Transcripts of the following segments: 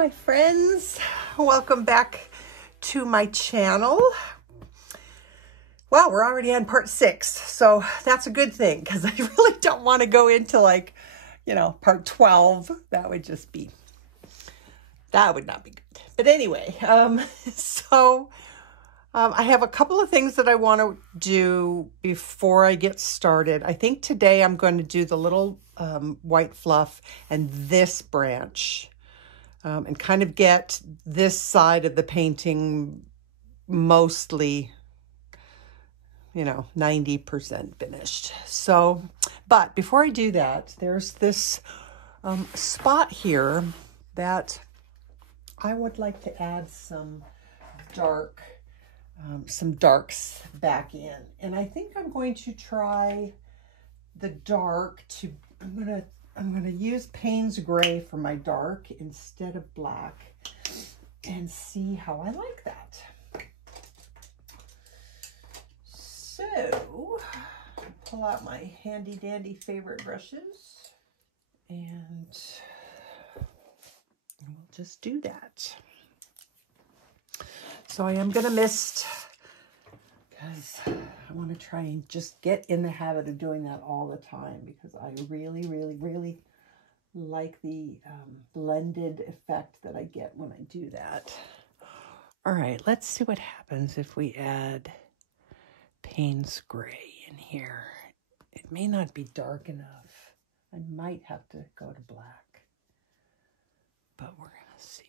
my friends, welcome back to my channel. Well, we're already on part 6, so that's a good thing because I really don't want to go into like, part 12. That would not be good. But anyway, I have a couple of things that I want to do before I get started. I think today I'm going to do the little white fluff and this branch. And kind of get this side of the painting mostly, 90% finished. So, but before I do that, there's this spot here that I would like to add some darks back in. And I think I'm going to try the dark to, I'm gonna use Payne's gray for my dark instead of black and see how I like that. So, pull out my handy dandy favorite brushes and we'll just do that. So I am gonna mist because I want to try and just get in the habit of doing that all the time because I really, really, really like the blended effect that I get when I do that. All right, let's see what happens if we add Payne's gray in here. It may not be dark enough. I might have to go to black, but we're gonna see.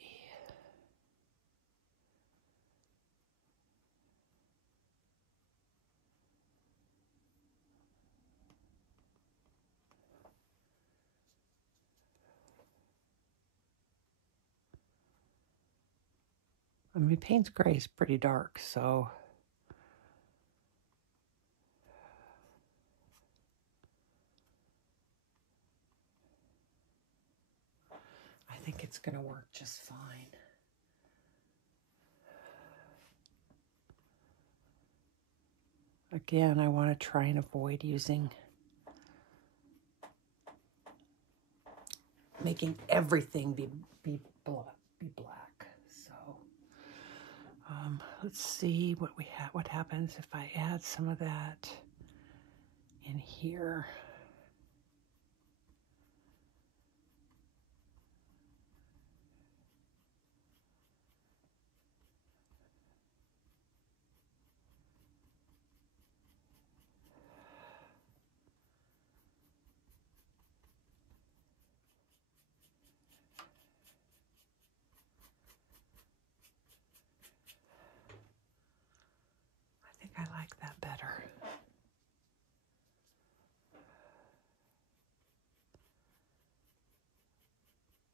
I mean, Payne's gray is pretty dark, so I think it's going to work just fine. Again, I want to try and avoid making everything be black. So let's see what happens if I add some of that in here. I like that better.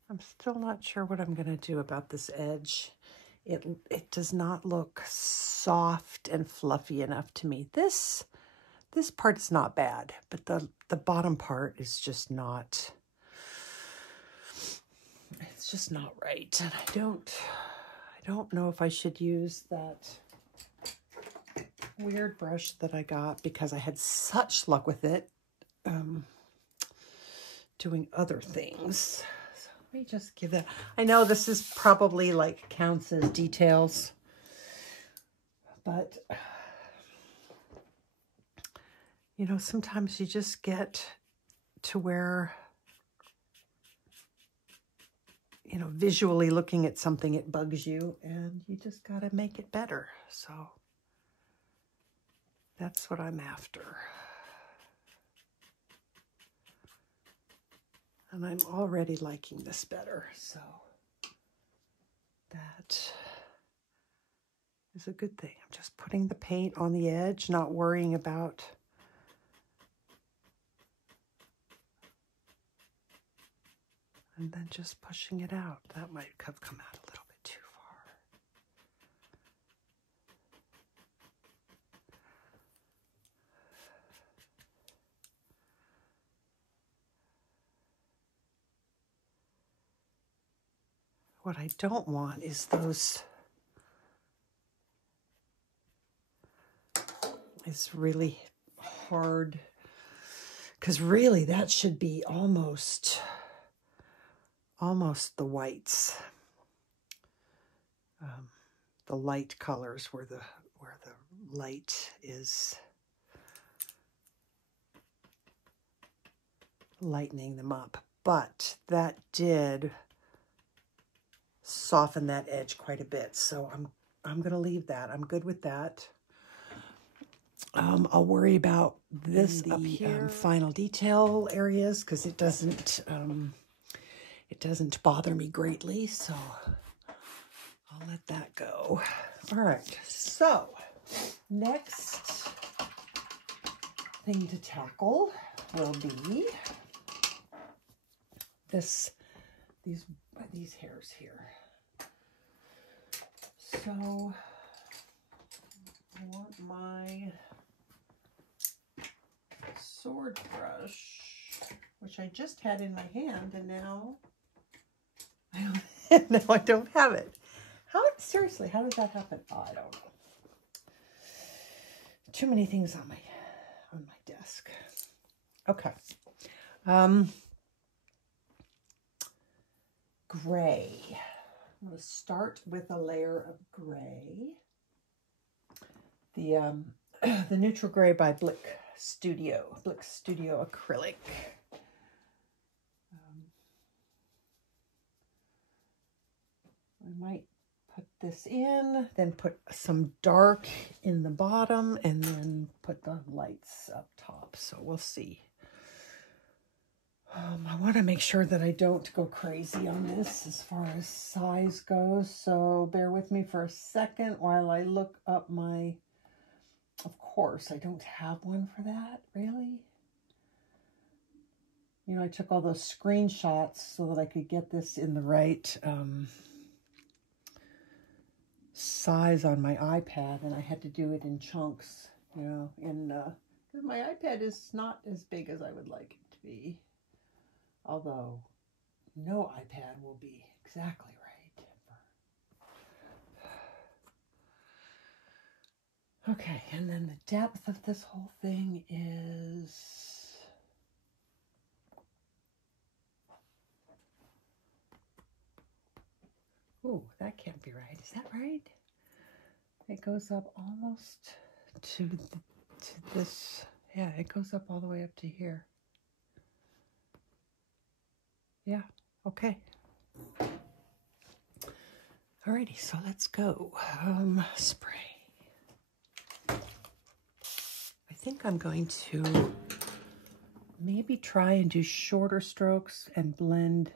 I'm still not sure what I'm going to do about this edge. It does not look soft and fluffy enough to me. This part's not bad, but the bottom part is just not, it's just not right. And I don't know if I should use that weird brush that I got because I had such luck with it doing other things. So let me just give that. I know this is probably like counts as details, but sometimes you just get to where visually looking at something, it bugs you and you just got to make it better. So that's what I'm after. And I'm already liking this better, so that is a good thing. I'm just putting the paint on the edge, not worrying about and then just pushing it out. That might have come out a little bit too far. What I don't want is those, is really hard, because really that should be almost the whites. the light colors where the light is lightening them up. But that did soften that edge quite a bit, so I'm going to leave that. I'm good with that. I'll worry about this up here, final detail areas, because it doesn't bother me greatly, so I'll let that go. All right, so next thing to tackle will be these hairs here. So I want my sword brush, which I just had in my hand, and now I don't have it. Seriously, how did that happen? Oh, I don't know. Too many things on my desk. Okay. Gray. I'm going to start with a layer of gray. The neutral gray by Blick Studio Acrylic. I might put this in, then put some dark in the bottom, and then put the lights up top. So we'll see. I want to make sure that I don't go crazy on this as far as size goes. So bear with me for a second while I look up my... Of course, I don't have one for that, really. You know, I took all those screenshots so that I could get this in the right size on my iPad, and I had to do it in chunks, you know, because my iPad is not as big as I would like it to be. Although, no iPad will be exactly right. Okay, and then the depth of this whole thing is... Oh, that can't be right. Is that right? It goes up almost to this. Yeah, it goes up all the way up to here. Yeah, okay. Alrighty, so let's go. Spray. I think I'm going to maybe try and do shorter strokes and blend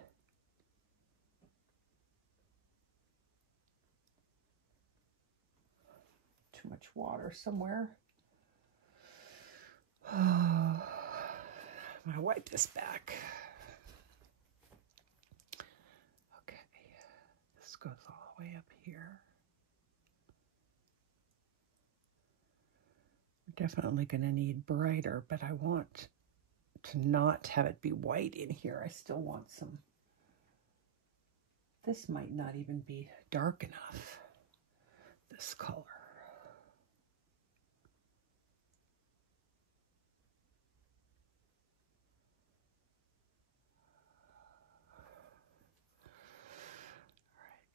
too much water somewhere. I'm going to wipe this back. Okay, this goes all the way up here. We're definitely going to need brighter, but I want to not have it be white in here. I still want some. This might not even be dark enough, this color.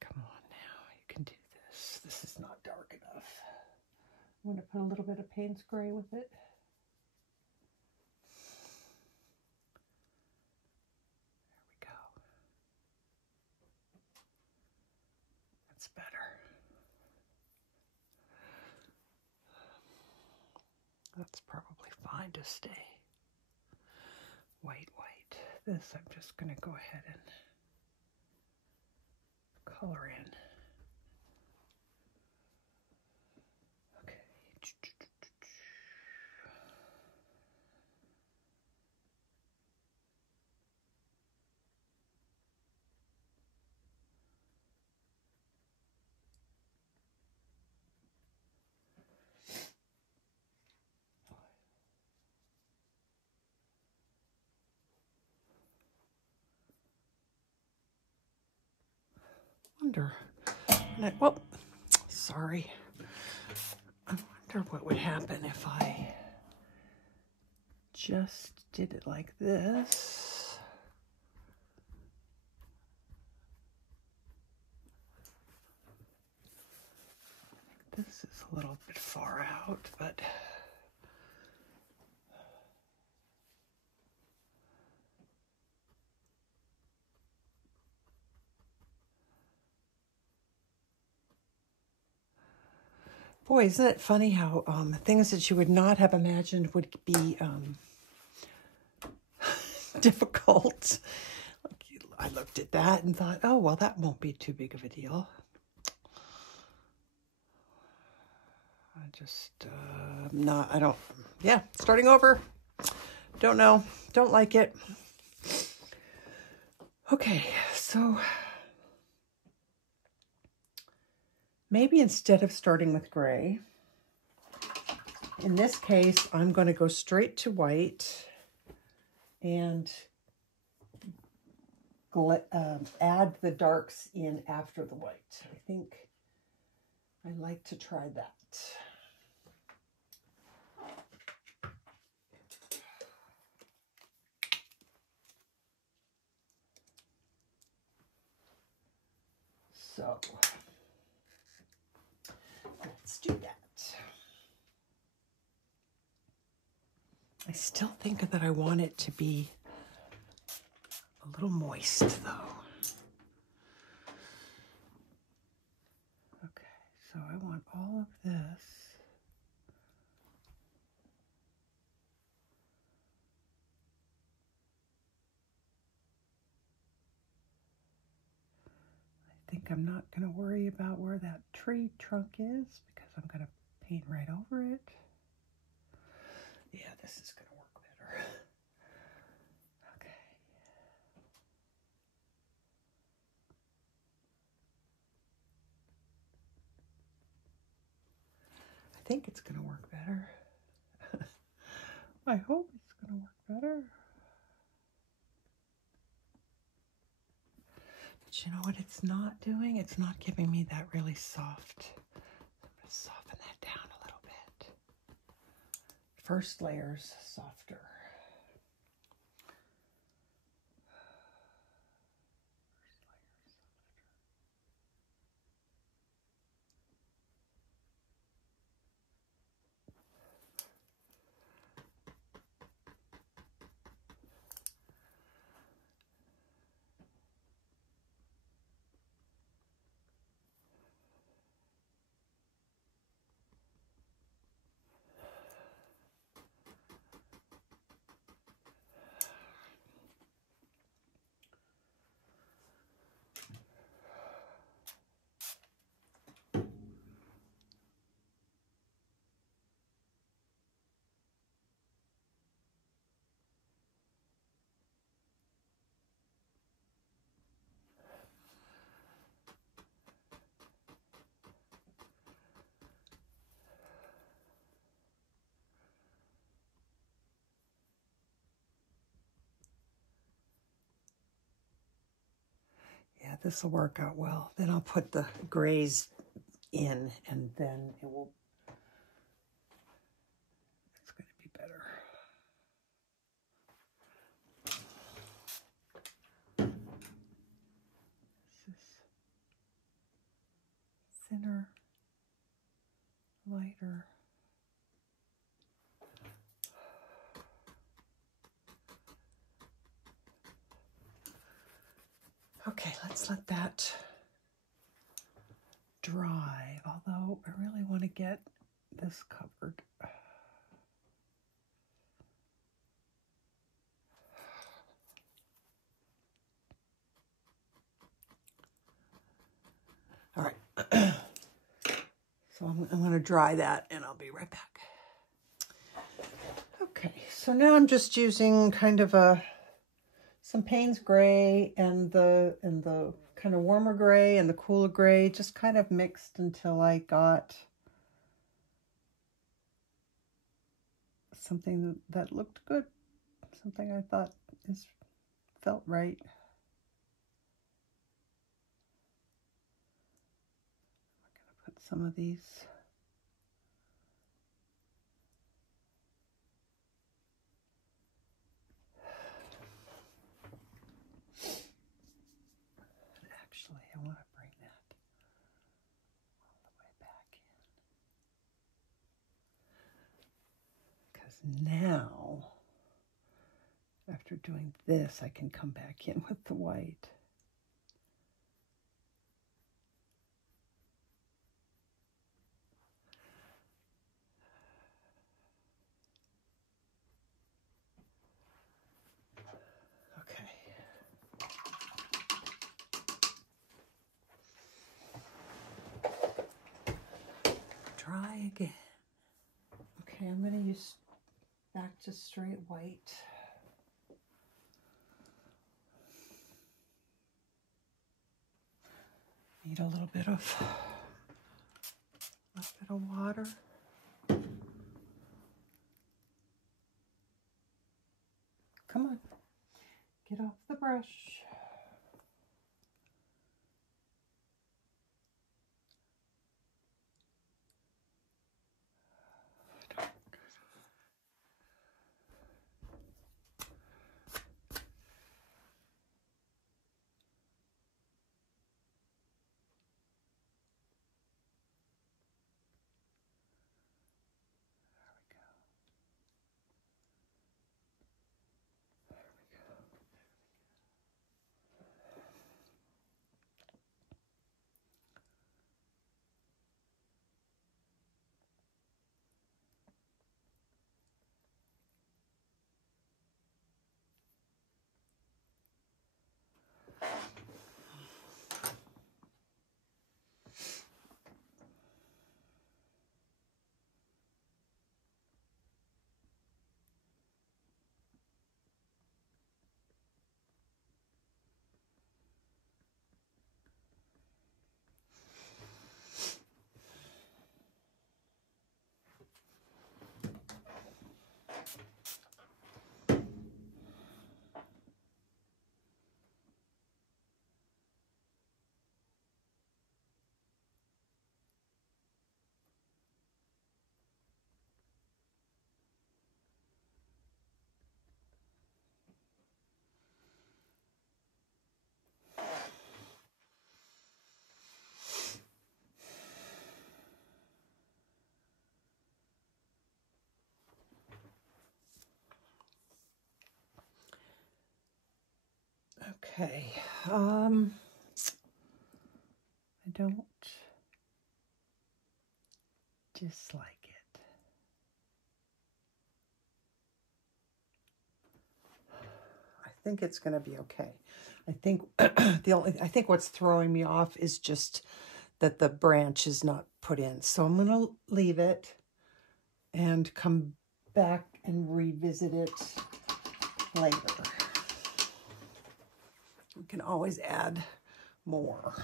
Come on now, you can do this. This is not dark enough. I'm going to put a little bit of Payne's gray with it. There we go. That's better. That's probably fine to stay white. This I'm just going to go ahead and color in. Okay. Well, sorry. I wonder what would happen if I just did it like this. out, but boy, isn't it funny how things that you would not have imagined would be difficult. I looked at that and thought, oh, well, that won't be too big of a deal. Starting over. Don't know. Don't like it. Okay, so maybe instead of starting with gray, in this case, I'm going to go straight to white and add the darks in after the white. I think I like to try that. So let's do that. I still think that I want it to be a little moist though. Okay, so I want all of this. I think I'm not going to worry about where that tree trunk is because I'm going to paint right over it. Yeah, this is going to work better. Okay. I think it's going to work better. I hope it's going to work better. But you know what it's not doing? It's not giving me that really soft. I'm going to soften that down a little bit. First layer's softer. Yeah, this will work out well. Then I'll put the grays in and then it's going to be better. This is thinner, lighter. Okay, let's let that dry, although I really want to get this covered. All right, so I'm going to dry that and I'll be right back. Okay, so now I'm just using kind of some Payne's gray and the kind of warmer gray and the cooler gray, just kind of mixed until I got something that looked good, something I thought felt right. I'm going to put some of these actually, I want to bring that all the way back in. Now, after doing this, I can come back in with the white. Try again. Okay, I'm going to use back to straight white. Need a little bit of water. Come on, get off the brush. Okay, I don't dislike it. I think it's going to be okay. I think I think what's throwing me off is just that the branch is not put in. So I'm going to leave it and come back and revisit it later. We can always add more.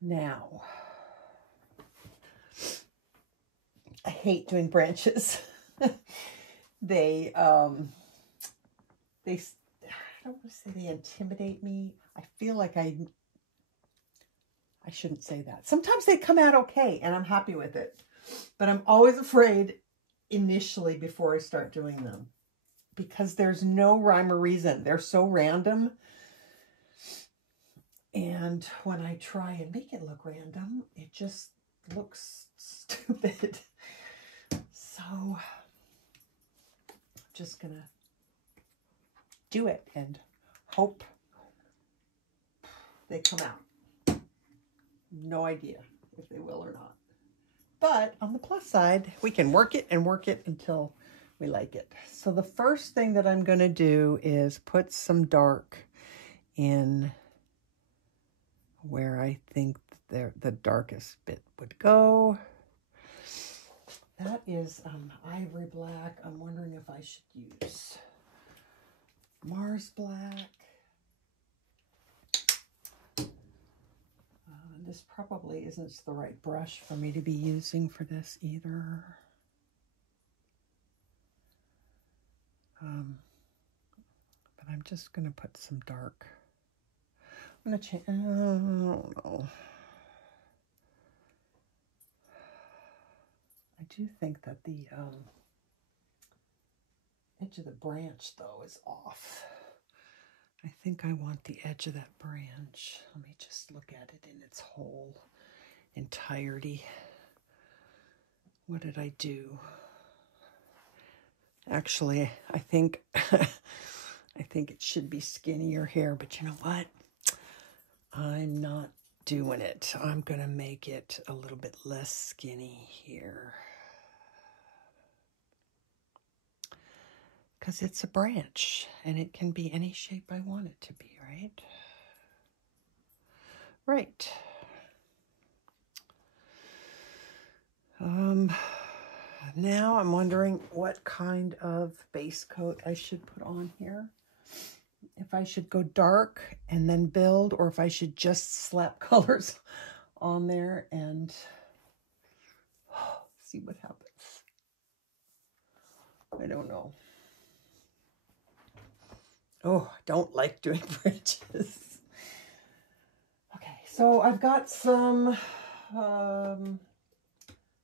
Now, I hate doing branches. They I don't want to say they intimidate me. I feel like I shouldn't say that. Sometimes they come out okay and I'm happy with it, but I'm always afraid initially before I start doing them because there's no rhyme or reason. They're so random. And when I try and make it look random, it just looks stupid. So I'm just gonna do it and hope they come out. No idea if they will or not. But on the plus side, we can work it and work it until we like it. So the first thing that I'm going to do is put some dark in where I think the darkest bit would go. That is Ivory Black. I'm wondering if I should use Mars Black. This probably isn't the right brush for me to be using for this either. But I'm just going to put some dark. I'm going to change, I don't know. I do think that the edge of the branch, though, is off. I think I want the edge of that branch. Let me just look at it in its whole entirety. what did I do? Actually, I think I think it should be skinnier here, but you know what? I'm not doing it. I'm going to make it a little bit less skinny here. Because it's a branch, and it can be any shape I want it to be, right? Right. Now I'm wondering what kind of base coat I should put on here. If I should go dark and then build, or if I should just slap colors on there and see what happens. I don't know. Oh, I don't like doing branches. Okay, so I've got some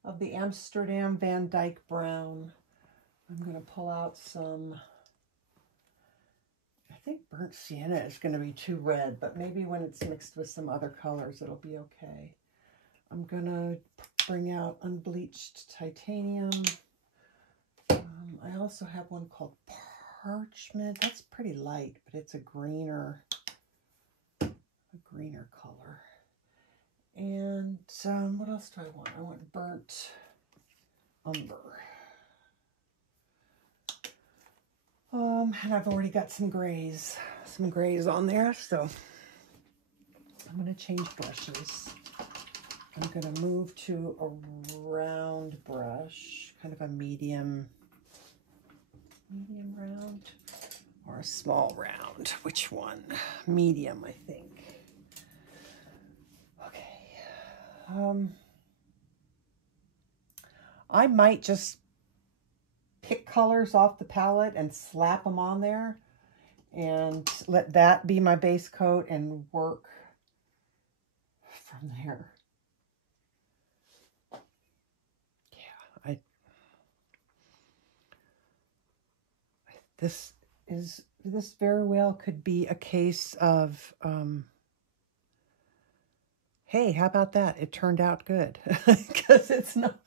of the Amsterdam Dyke Brown. I'm going to pull out some, I think burnt sienna is going to be too red, but maybe when it's mixed with some other colors, it'll be okay. I'm going to bring out Unbleached Titanium. I also have one called Parchment. That's pretty light, but it's a greener color. And what else do I want? I want burnt umber. And I've already got some grays on there, so I'm going to change brushes. I'm going to move to a round brush, kind of a medium round or a small round. Which one? Medium, I think. Okay. I might just pick colors off the palette and slap them on there and let that be my base coat and work from there. Yeah, this very well could be a case of hey, how about that? It turned out good. Because it's not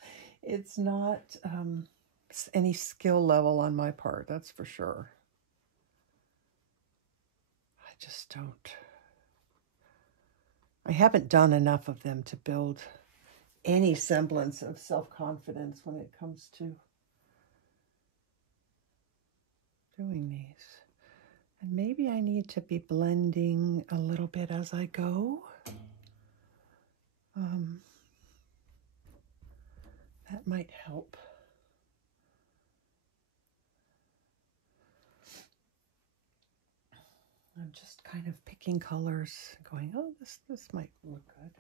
any skill level on my part, that's for sure. I haven't done enough of them to build any semblance of self-confidence when it comes to doing these. And maybe I need to be blending a little bit as I go. That might help. I'm just kind of picking colors, going, oh, this might look good.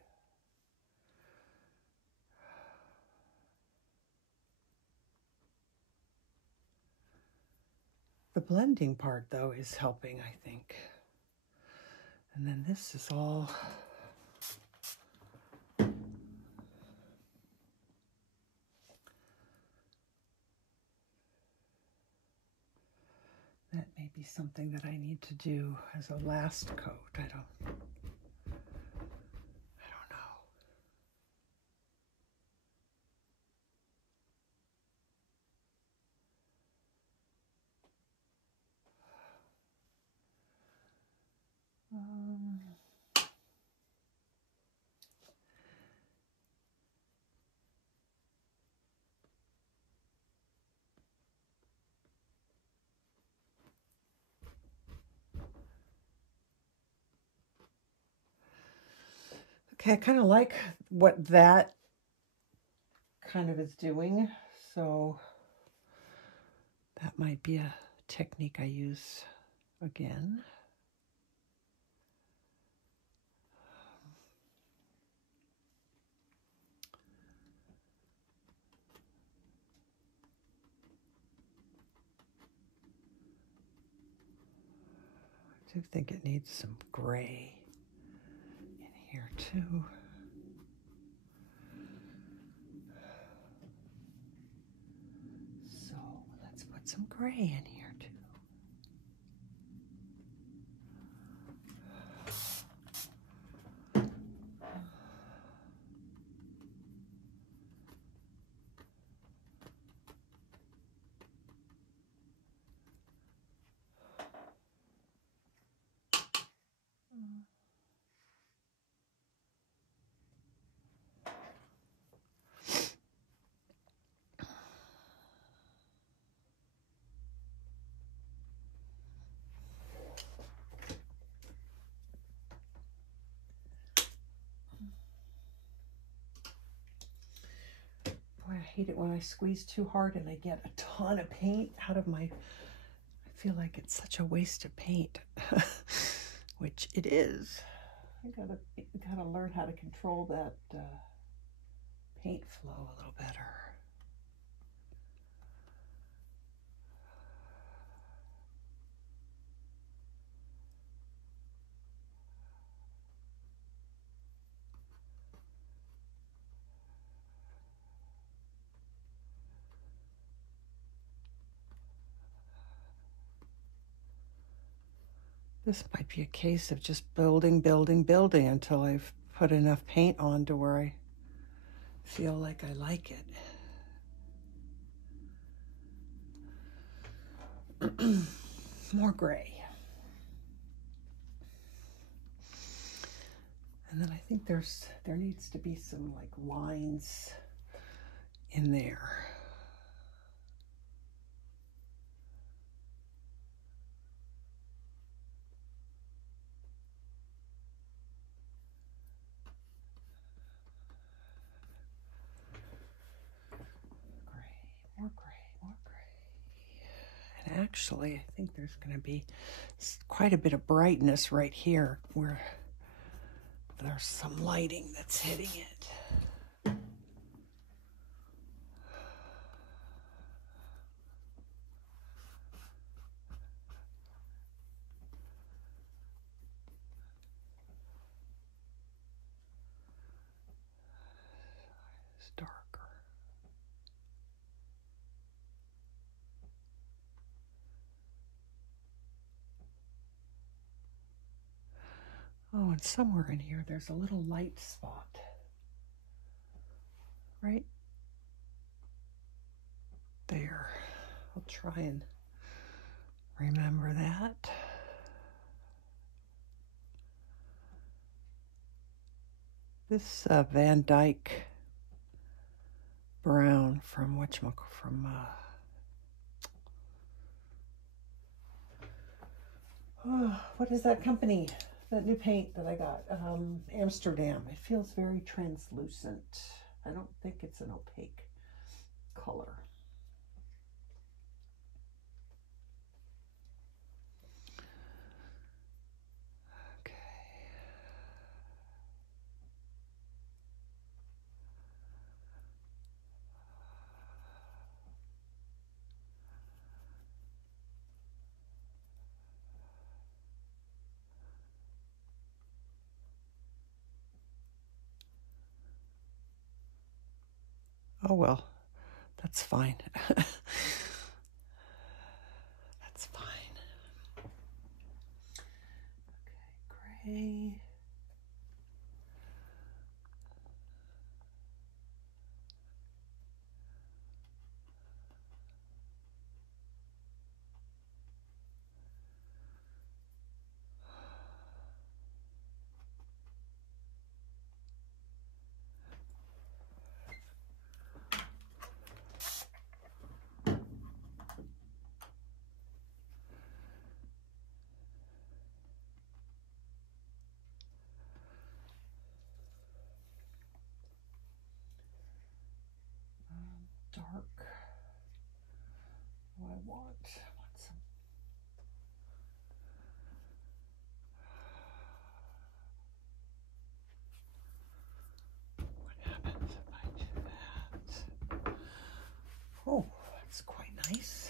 The blending part, though, is helping, I think. And then this is all... That may be something that I need to do as a last coat. I don't know. Okay, I kind of like what that kind of is doing, so that might be a technique I use again. I do think it needs some gray in here too. So let's put some gray in here too. hate it when I squeeze too hard and I get a ton of paint out of my, I feel like it's such a waste of paint, which it is. I gotta learn how to control that paint flow a little better. This might be a case of just building until I've put enough paint on to where I feel like I like it. More gray. And then I think there needs to be some like lines in there. More gray. And actually, I think there's going to be quite a bit of brightness right here where there's some lighting that's hitting it. It's darker. Oh, and somewhere in here, there's a little light spot, right there. I'll try and remember that. This Dyke Brown from what is that company? That new paint that I got, Amsterdam. It feels very translucent. I don't think it's an opaque color. Okay. Oh well, that's fine. That's fine. Okay, gray. Dark. What I want some. What happens if I do that? Oh, that's quite nice.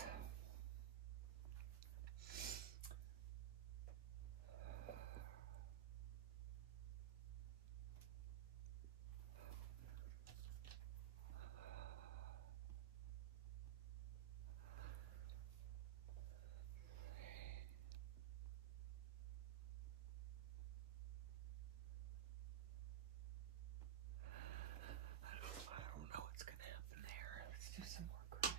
I don't know what's going to happen there. Let's do some more gray.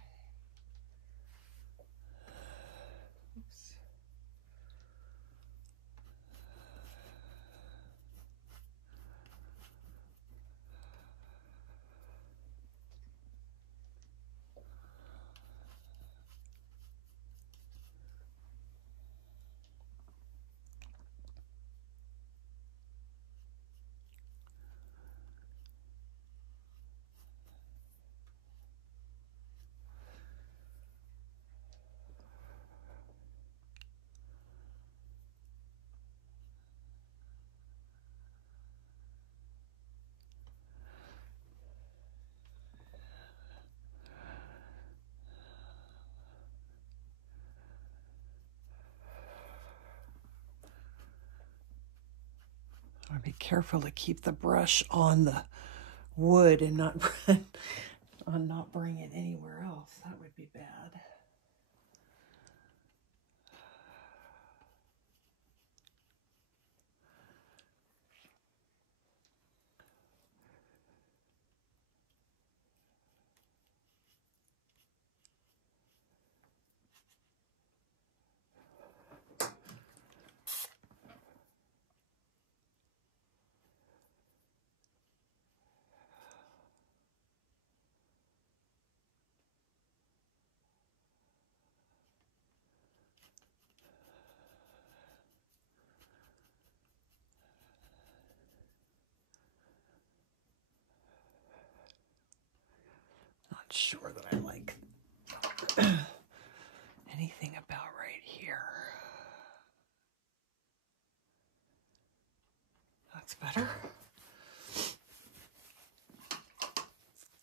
be careful to keep the brush on the wood and not bring it anywhere else. That would be bad. Sure that I like anything about right here. That's better.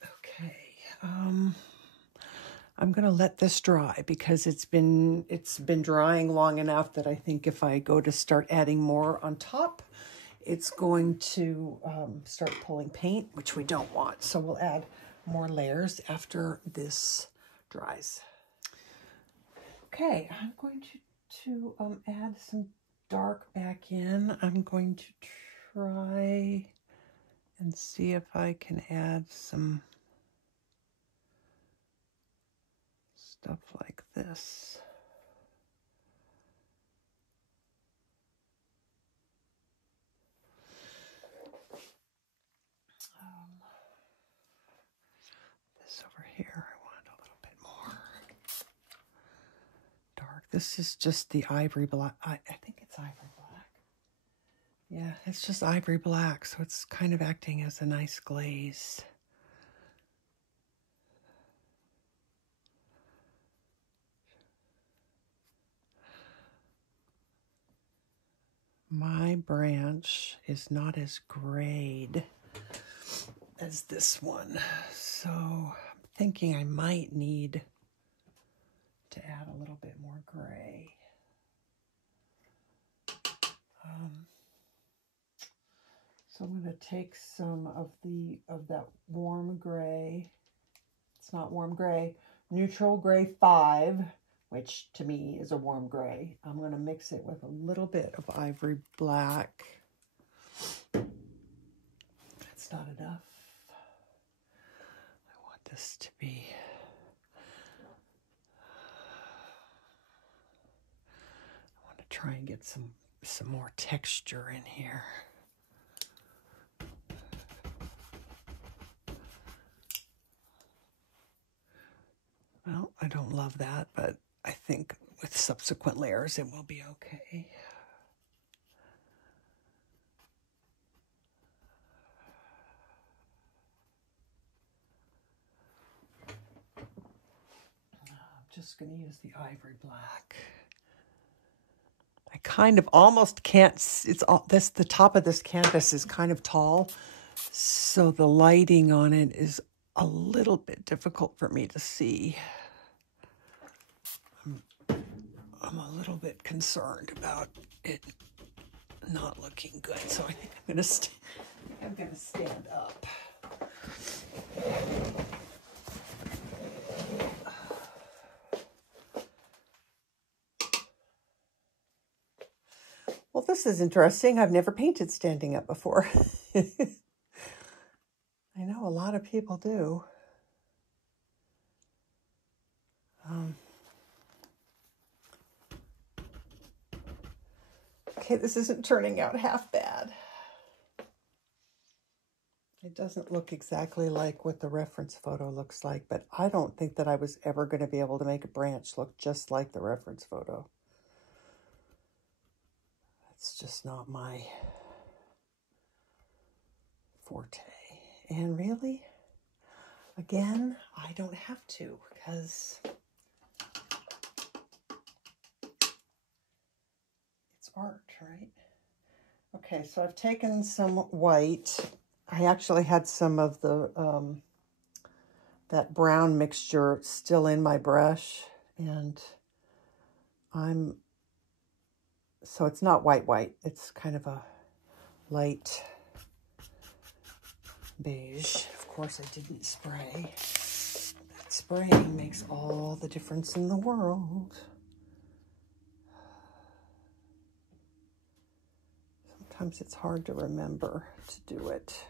Okay. I'm going to let this dry because it's been drying long enough that I think if I go to start adding more on top, it's going to start pulling paint, which we don't want. So we'll add more layers after this dries. Okay, I'm going to add some dark back in. I'm going to try and see if I can add some stuff like this. This over here, I want a little bit more dark. This is just the Ivory Black. I think it's Ivory Black. Yeah, it's just Ivory Black, so it's kind of acting as a nice glaze. My branch is not as grayed as this one, so I'm thinking I might need to add a little bit more gray. So I'm going to take some of that warm gray. It's not warm gray, neutral gray 5, which to me is a warm gray. I'm going to mix it with a little bit of Ivory Black. That's not enough. I want this to be... I want to try and get some more texture in here. Well, I don't love that, but I think with subsequent layers it will be okay. I'm just going to use the Ivory Black. I kind of almost can't, the top of this canvas is kind of tall, so the lighting on it is a little bit difficult for me to see. I'm a little bit concerned about it not looking good, so I think I'm going to stand up. Well, this is interesting. I've never painted standing up before. I know a lot of people do. Okay, this isn't turning out half bad. It doesn't look exactly like what the reference photo looks like, but I don't think that I was ever going to be able to make a branch look just like the reference photo. It's just not my forte. And really, again, I don't have to because it's art, right? Okay, so I've taken some white. I actually had some of the that brown mixture still in my brush, and so it's not white, it's kind of a light beige. Of course, I didn't spray. That spraying makes all the difference in the world. Sometimes it's hard to remember to do it.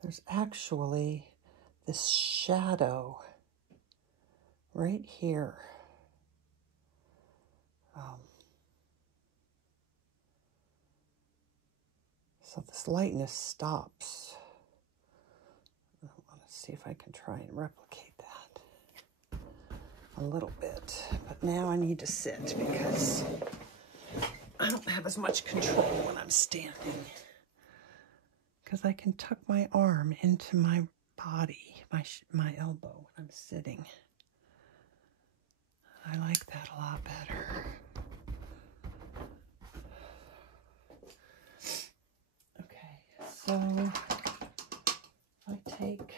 There's actually this shadow right here. So this lightness stops. I want to see if I can try and replicate that a little bit. But now I need to sit because I don't have as much control when I'm standing. Because I can tuck my arm into my body, my elbow when I'm sitting. I like that a lot better. Okay, so I take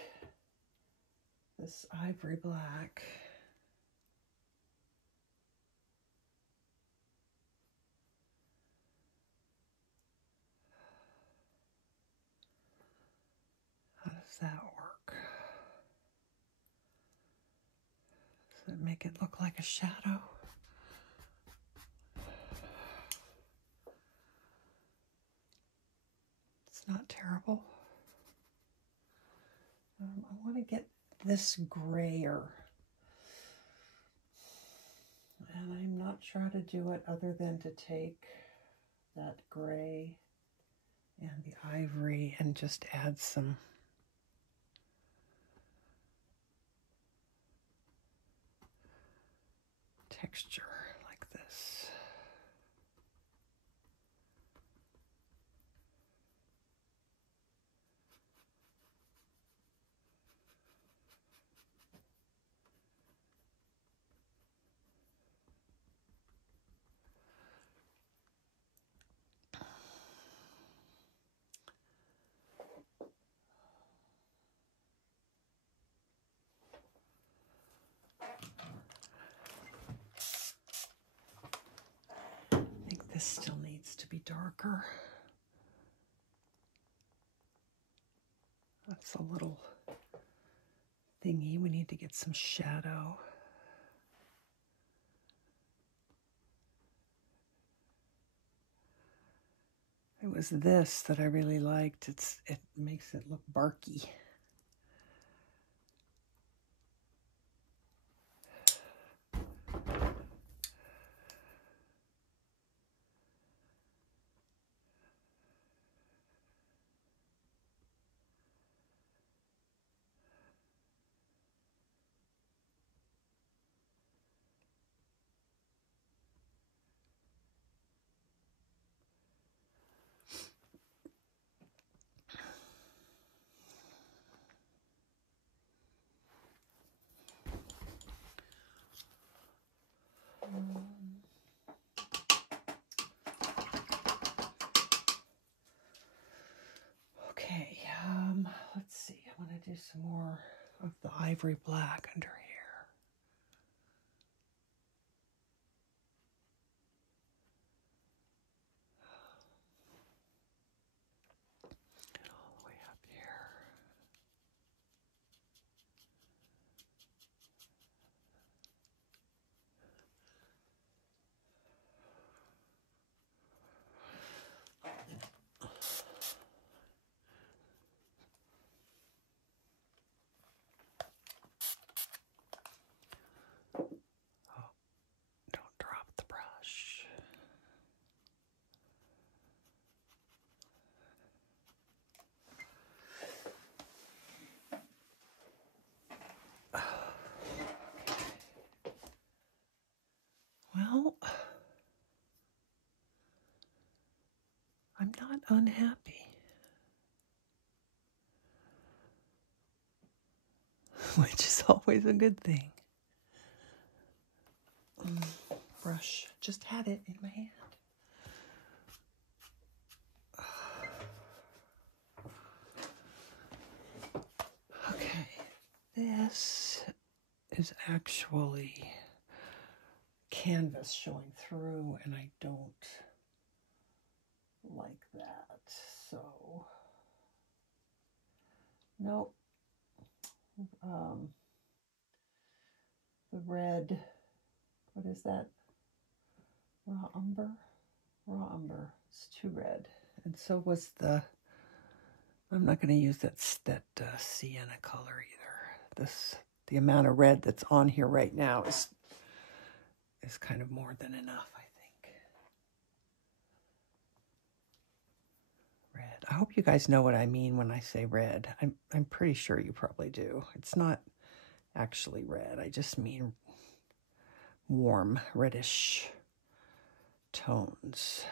this Ivory Black. How does that work? Does it make it look like a shadow? It's not terrible. I want to get this grayer. And I'm not sure how to do it other than to take that gray and the ivory and just add some texture like this. This still needs to be darker. That's a little thingy. We need to get some shadow. It was this that I really liked. It makes it look barky. Okay, let's see. I want to do some more of the Ivory Black under here. Get all the way up here. Well, I'm not unhappy. which is always a good thing. Brush. Just had it in my hand. Okay. This is actually canvas showing through, and I don't like that. So, nope. The red, what is that? Raw Umber? Raw Umber. It's too red. And so was the, I'm not going to use that Sienna color either. The amount of red that's on here right now is kind of more than enough, I think. Red. I hope you guys know what I mean when I say red. I'm pretty sure you probably do. It's not actually red. I just mean warm, reddish tones.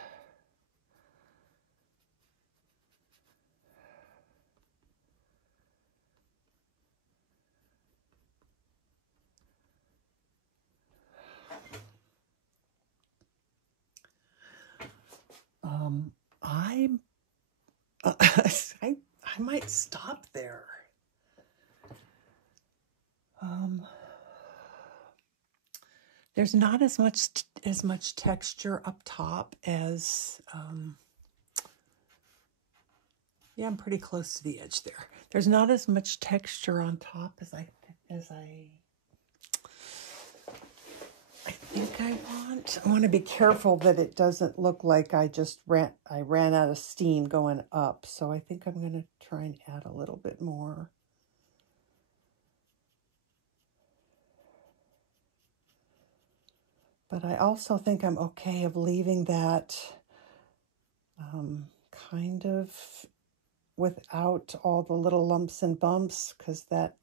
I might stop there. There's not as much texture up top as yeah, I'm pretty close to the edge there. There's not as much texture on top as I think I want. I want to be careful that it doesn't look like I ran out of steam going up. So I think I'm going to try and add a little bit more. But I also think I'm okay of leaving that kind of without all the little lumps and bumps, because that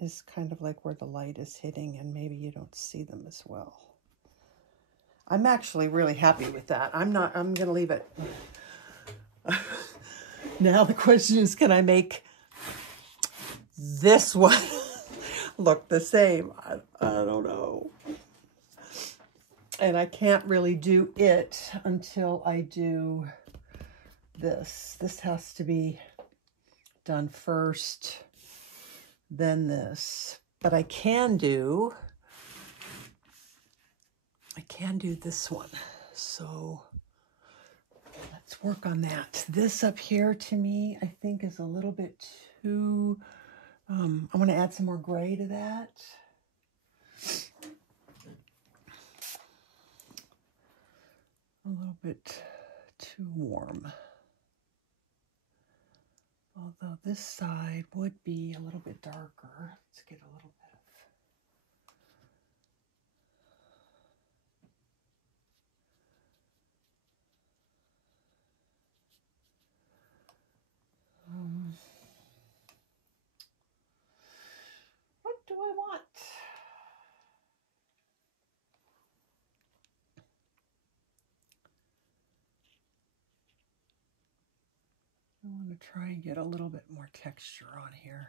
is kind of like where the light is hitting and maybe you don't see them as well. I'm actually really happy with that. I'm going to leave it. Now the question is, can I make this one look the same? I don't know. And I can't really do it until I do this. This has to be done first, then this. But I can do this one. So let's work on that. This up here to me, I think is a little bit too, I want to add some more gray to that. A little bit too warm. Although this side would be a little bit darker. Let's get a little bit of... what do I want? I want to try and get a little bit more texture on here.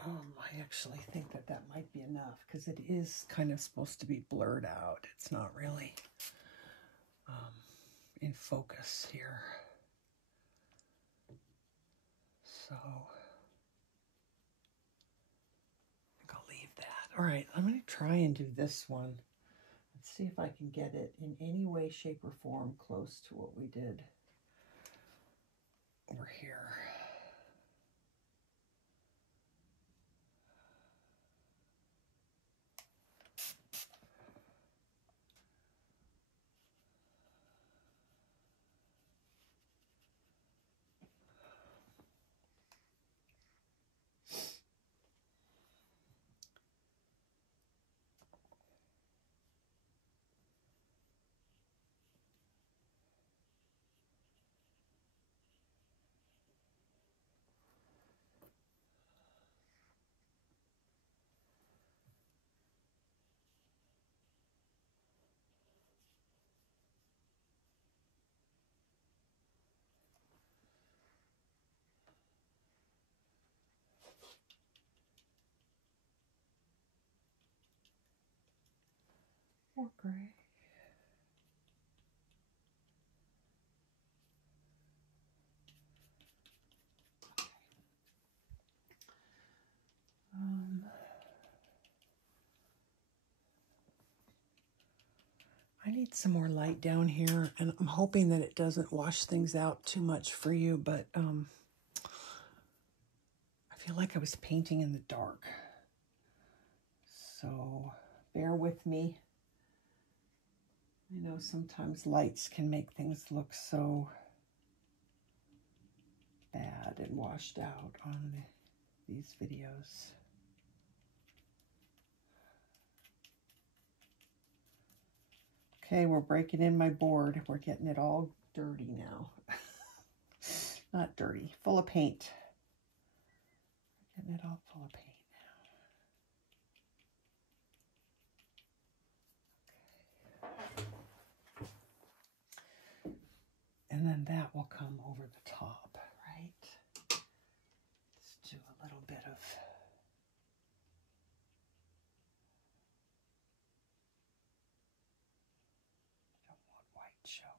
I actually think that might be enough because it is kind of supposed to be blurred out. It's not really in focus here. So I think I'll leave that. All right, I'm going to try and do this one. Let's see if I can get it in any way, shape, or form close to what we did over here. More gray. I need some more light down here, and I'm hoping that it doesn't wash things out too much for you, but I feel like I was painting in the dark. So bear with me. I know sometimes lights can make things look so bad and washed out on these videos. Okay, we're breaking in my board. We're getting it all dirty now. Not dirty, full of paint. Getting it all full of paint now. Okay. And then that will come over the top, right? Let's do a little bit of showing.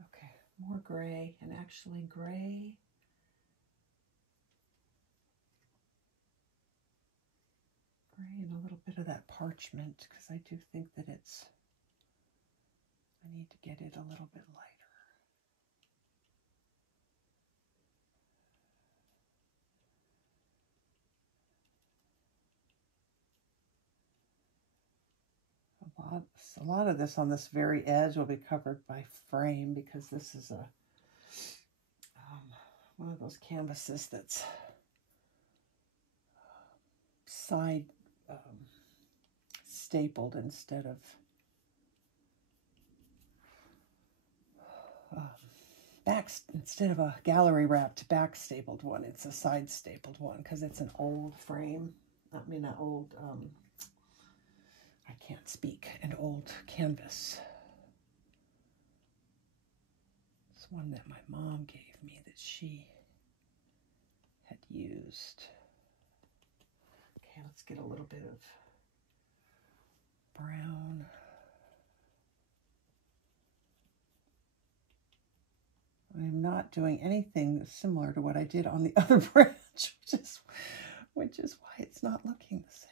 Okay, more gray, and actually gray. Gray and a little bit of that parchment, because I do think that I need to get it a little bit lighter. A lot of this on this very edge will be covered by frame, because this is a one of those canvases that's side stapled instead of instead of a gallery wrapped back stapled one. It's a side stapled one because it's an old frame. I mean, an old I can't speak, an old canvas. It's one that my mom gave me that she had used. Okay, let's get a little bit of brown. I'm not doing anything similar to what I did on the other branch, which is why it's not looking the same.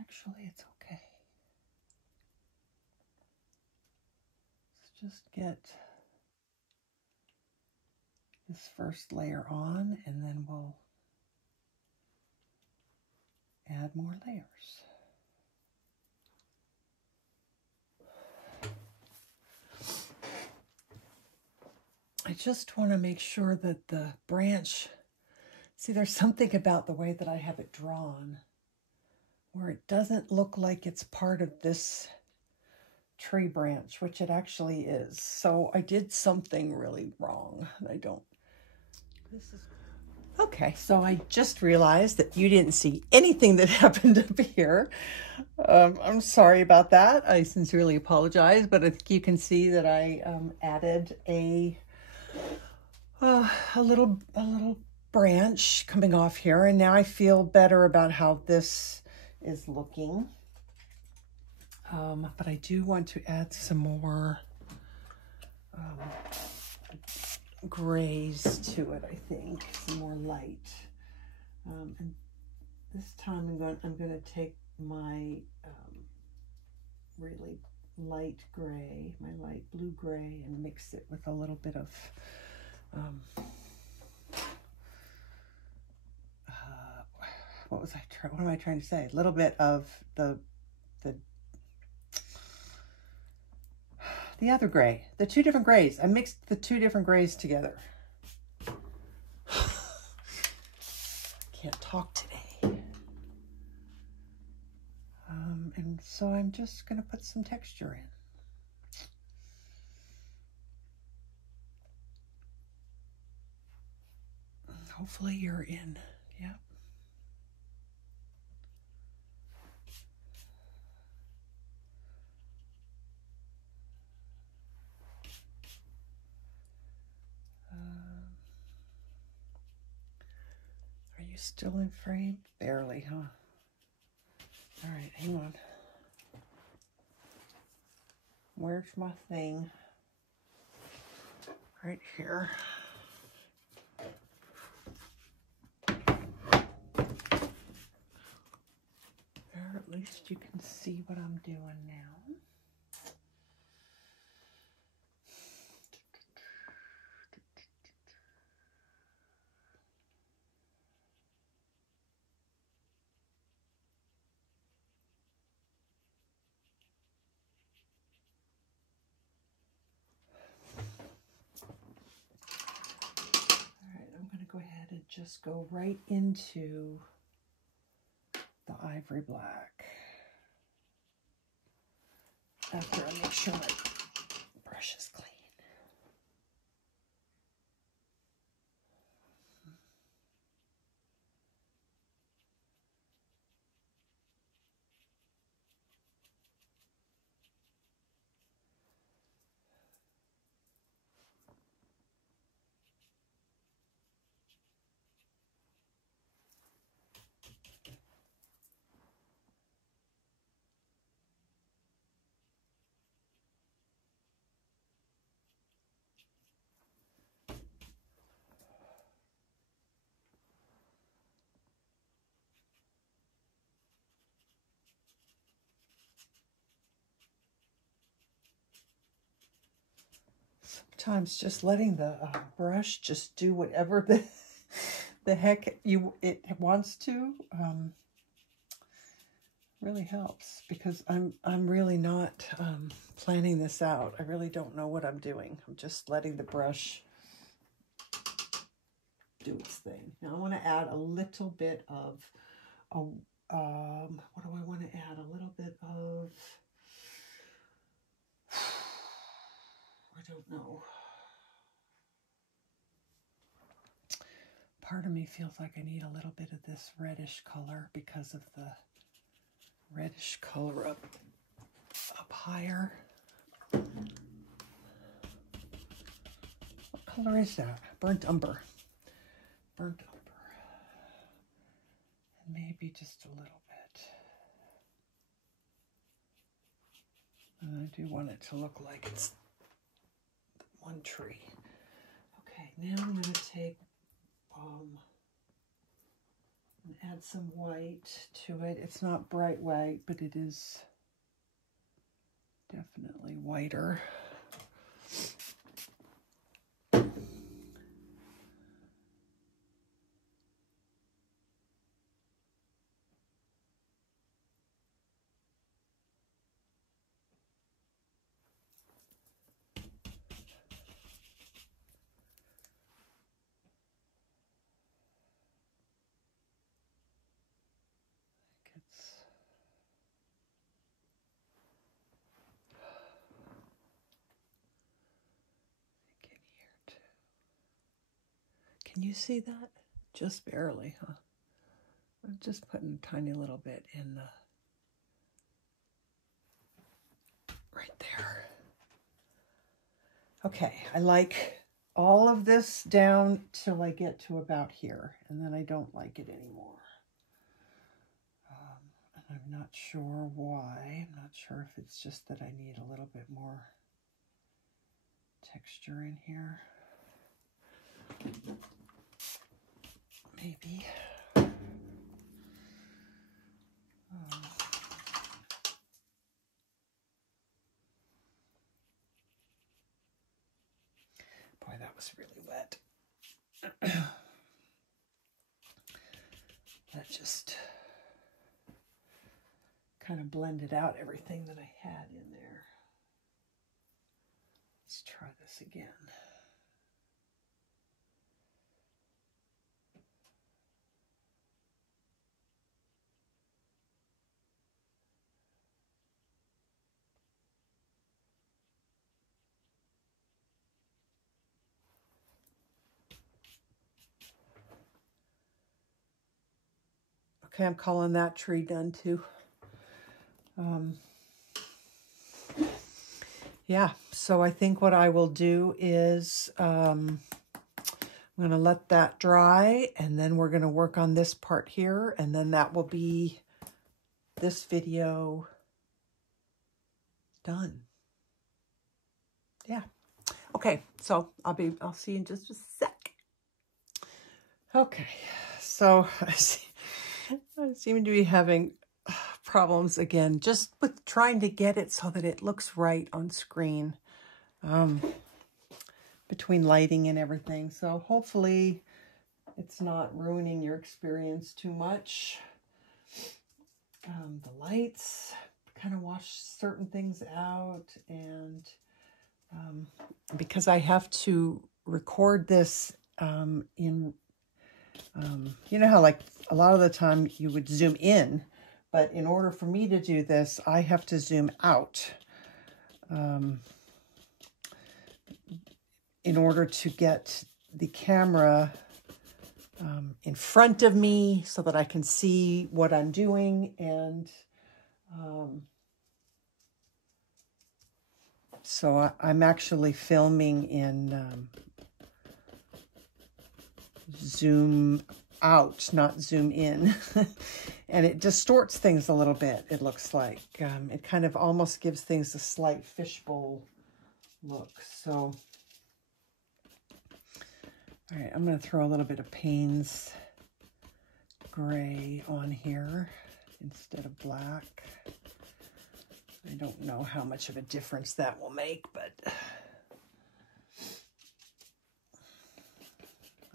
Actually, it's okay. Let's just get this first layer on, and then we'll add more layers. I just want to make sure that the branch, see, there's something about the way that I have it drawn where it doesn't look like it's part of this tree branch, which it actually is. So I did something really wrong. I don't. Okay, so I just realized that you didn't see anything that happened up here. I'm sorry about that. I sincerely apologize, but I think you can see that I added a little branch coming off here, and now I feel better about how this is looking. But I do want to add some more grays to it, I think, some more light. And this time I'm going to take my really light gray, my light blue gray, and mix it with a little bit of what am I trying to say? A little bit of the other gray, the two different grays. I mixed the two different grays together. Can't talk today. And so I'm just going to put some texture in. Hopefully you're in. Yeah. still in frame? Barely, huh? All right, hang on. Where's my thing? Right here. There, at least you can see what I'm doing now. Go ahead and just go right into the Ivory Black after I make sure my brush is clean. Sometimes just letting the brush just do whatever the heck it wants to really helps, because I'm really not planning this out. I really don't know what I'm doing. I'm just letting the brush do its thing. Now I want to add a little bit of what do I want to add? A little bit of, I don't know. Part of me feels like I need a little bit of this reddish color because of the reddish color up higher. What color is that? Burnt umber. Burnt umber. And maybe just a little bit. And I do want it to look like it's one tree. Okay, now I'm going to take and add some white to it. It's not bright white, but it is definitely whiter. Can you see that? Just barely, huh? I'm just putting a tiny little bit in the, right there. Okay, I like all of this down till I get to about here, and then I don't like it anymore. And I'm not sure why. I'm not sure if it's just that I need a little bit more texture in here. Maybe. Boy, that was really wet. That just kind of blended out everything that I had in there. Let's try this again. Okay, I'm calling that tree done too. Yeah, so I think what I will do is I'm I'm going to let that dry, and then we're going to work on this part here, and then that will be this video done. Yeah. Okay, so I'll see you in just a sec. Okay, so I seem to be having problems again, just with trying to get it so that it looks right on screen, between lighting and everything. So hopefully it's not ruining your experience too much. The lights kind of wash certain things out, and because I have to record this in, you know how like a lot of the time you would zoom in, but in order for me to do this, I have to zoom out in order to get the camera in front of me so that I can see what I'm doing. And so I'm actually filming in zoom out, not zoom in. And it distorts things a little bit, it looks like. It kind of almost gives things a slight fishbowl look. So, all right, I'm going to throw a little bit of Payne's gray on here instead of black. I don't know how much of a difference that will make, but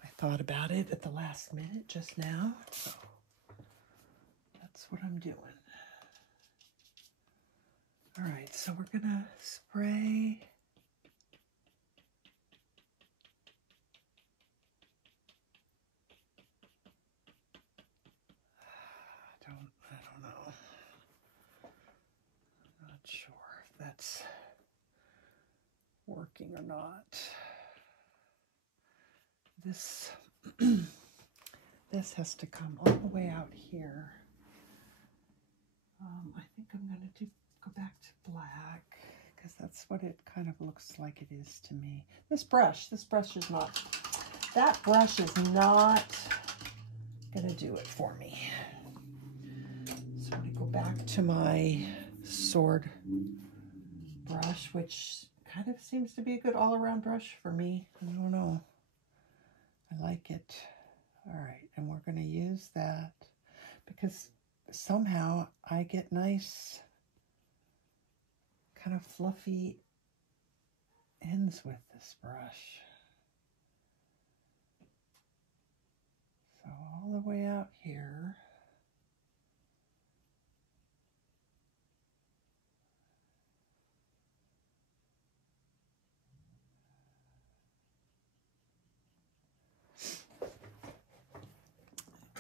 I thought about it at the last minute just now, so that's what I'm doing. All right, so we're gonna spray. I don't know. I'm not sure if that's working or not. This this has to come all the way out here. I think I'm going to go back to black, because that's what it kind of looks like it is to me. This brush is not, that brush is not going to do it for me. So I'm going to go back to my sword brush, which kind of seems to be a good all-around brush for me. I don't know. I like it. All right, and we're going to use that because somehow I get nice kind of fluffy ends with this brush. So all the way out here.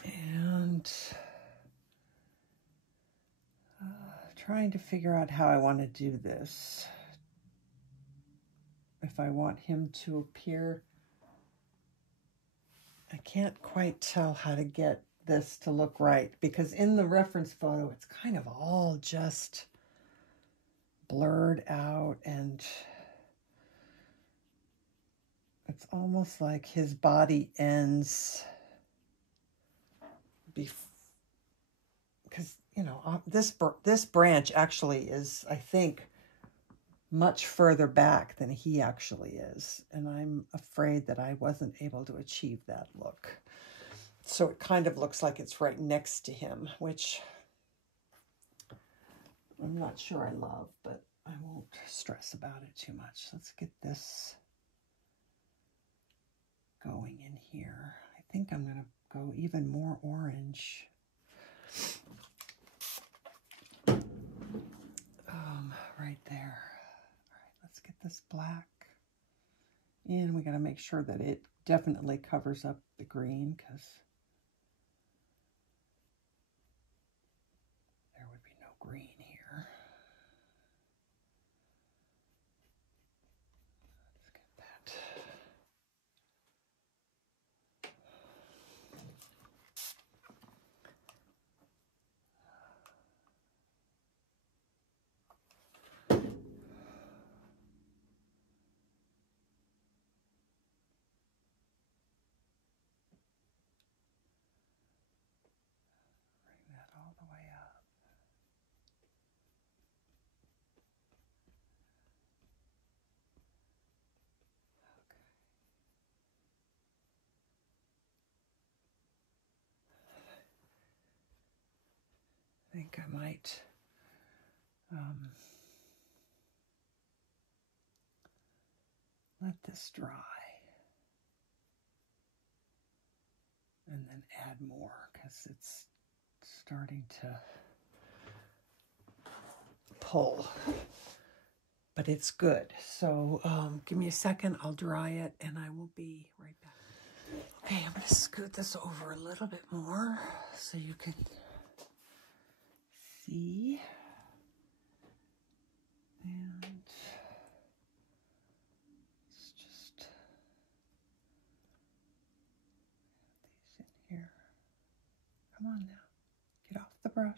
And trying to figure out how I want to do this. If I want him to appear, I can't quite tell how to get this to look right, because in the reference photo, it's kind of all just blurred out, and it's almost like his body ends because, you know, this branch actually is, I think, much further back than he actually is. And I'm afraid that I wasn't able to achieve that look. So it kind of looks like it's right next to him, which I'm not sure I love, but I won't stress about it too much. Let's get this going in here. I think I'm going to go even more orange. Right there. All right, let's get this black in. We got to make sure that it definitely covers up the green, because there would be no green here. Let's get that. think I might let this dry and then add more because it's starting to pull, but it's good. So give me a second, I'll dry it and I will be right back. Okay, I'm going to scoot this over a little bit more so you can see. And let's just put these in here. Come on now, get off the brush.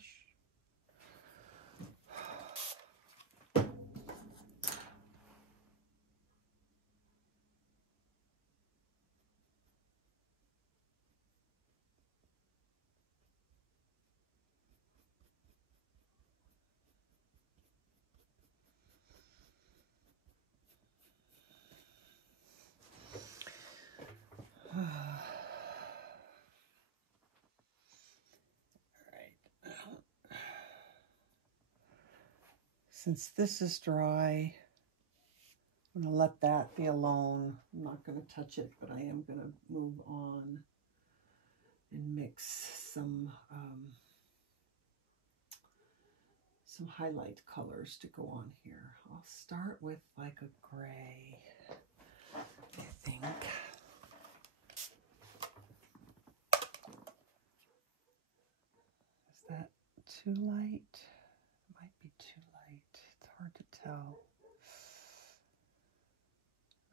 Since this is dry, I'm going to let that be alone. I'm not going to touch it, but I am going to move on and mix some highlight colors to go on here. I'll start with like a gray, I think. Is that too light? It might be too light. It's hard to tell.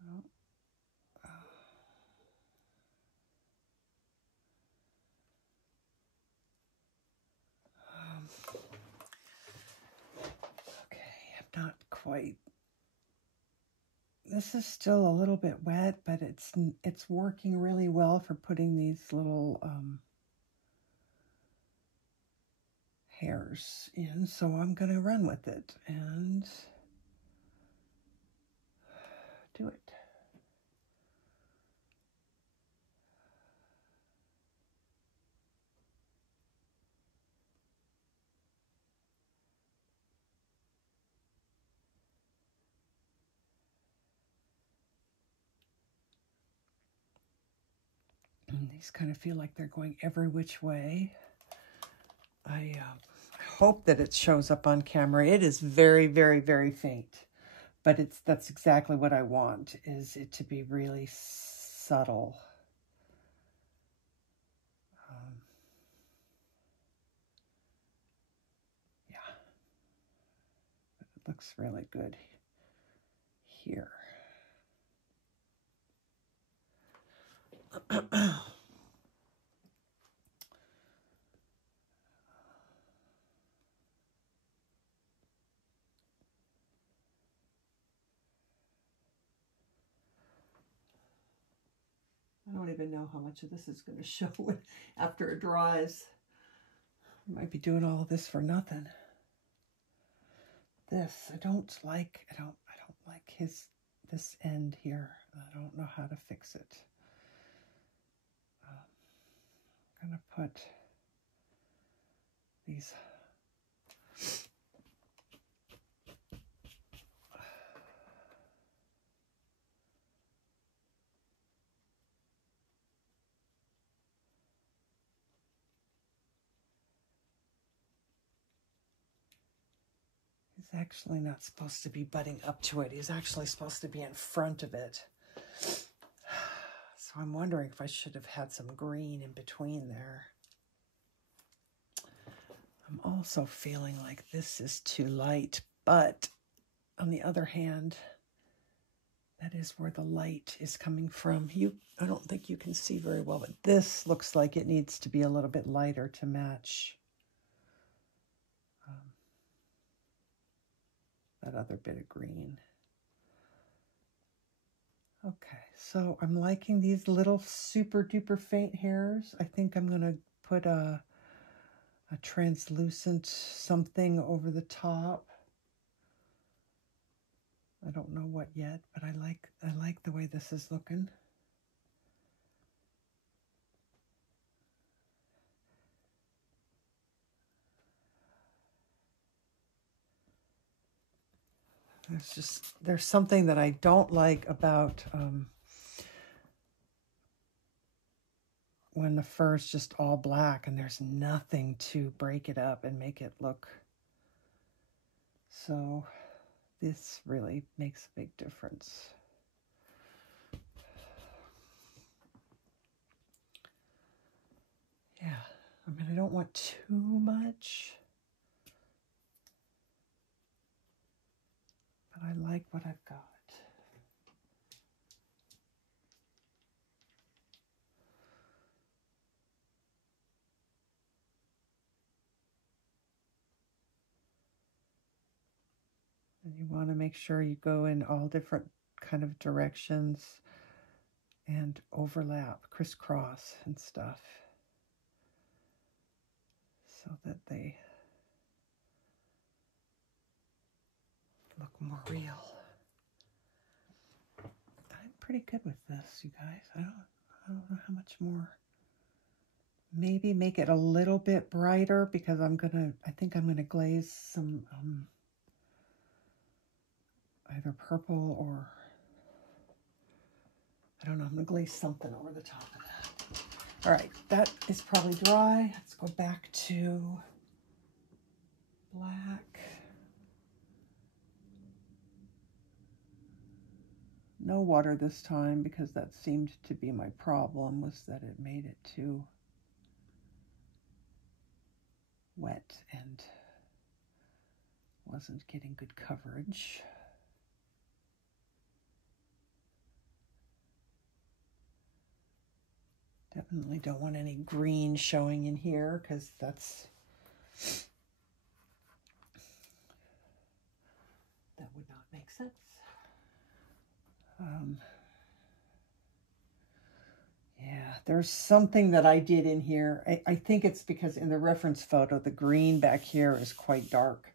Oh. Okay, I'm not quite. This is still a little bit wet, but it's working really well for putting these little hairs in, so I'm going to run with it and do it. And these kind of feel like they're going every which way. I hope that it shows up on camera. It is very, very, very faint, but that's exactly what I want, is it to be really subtle. Yeah, but it looks really good here. I don't even know how much of this is going to show after it dries. I might be doing all of this for nothing. This, I don't like this end here. I don't know how to fix it. I'm going to put these He's actually not supposed to be butting up to it. He's actually supposed to be in front of it. So I'm wondering if I should have had some green in between there. I'm also feeling like this is too light, but on the other hand, that is where the light is coming from. I don't think you can see very well, but this looks like it needs to be a little bit lighter to match that other bit of green. Okay, so I'm liking these little super duper faint hairs. I think I'm going to put a translucent something over the top. I don't know what yet, but I like the way this is looking. There's something that I don't like about when the fur is just all black and there's nothing to break it up and make it look. So this really makes a big difference. Yeah, I mean, I don't want too much, but I like what I've got. And you want to make sure you go in all different kind of directions and overlap, crisscross and stuff, so that they look more real. I'm pretty good with this, you guys. I don't know how much more. Maybe make it a little bit brighter because I think I'm gonna glaze some either purple or, I don't know, I'm gonna glaze something over the top of that. All right, that is probably dry. Let's go back to black. No water this time because that seemed to be my problem, was that it made it too wet and wasn't getting good coverage. Definitely don't want any green showing in here because that would not make sense. Yeah, there's something that I did in here. I think it's because in the reference photo, the green back here is quite dark.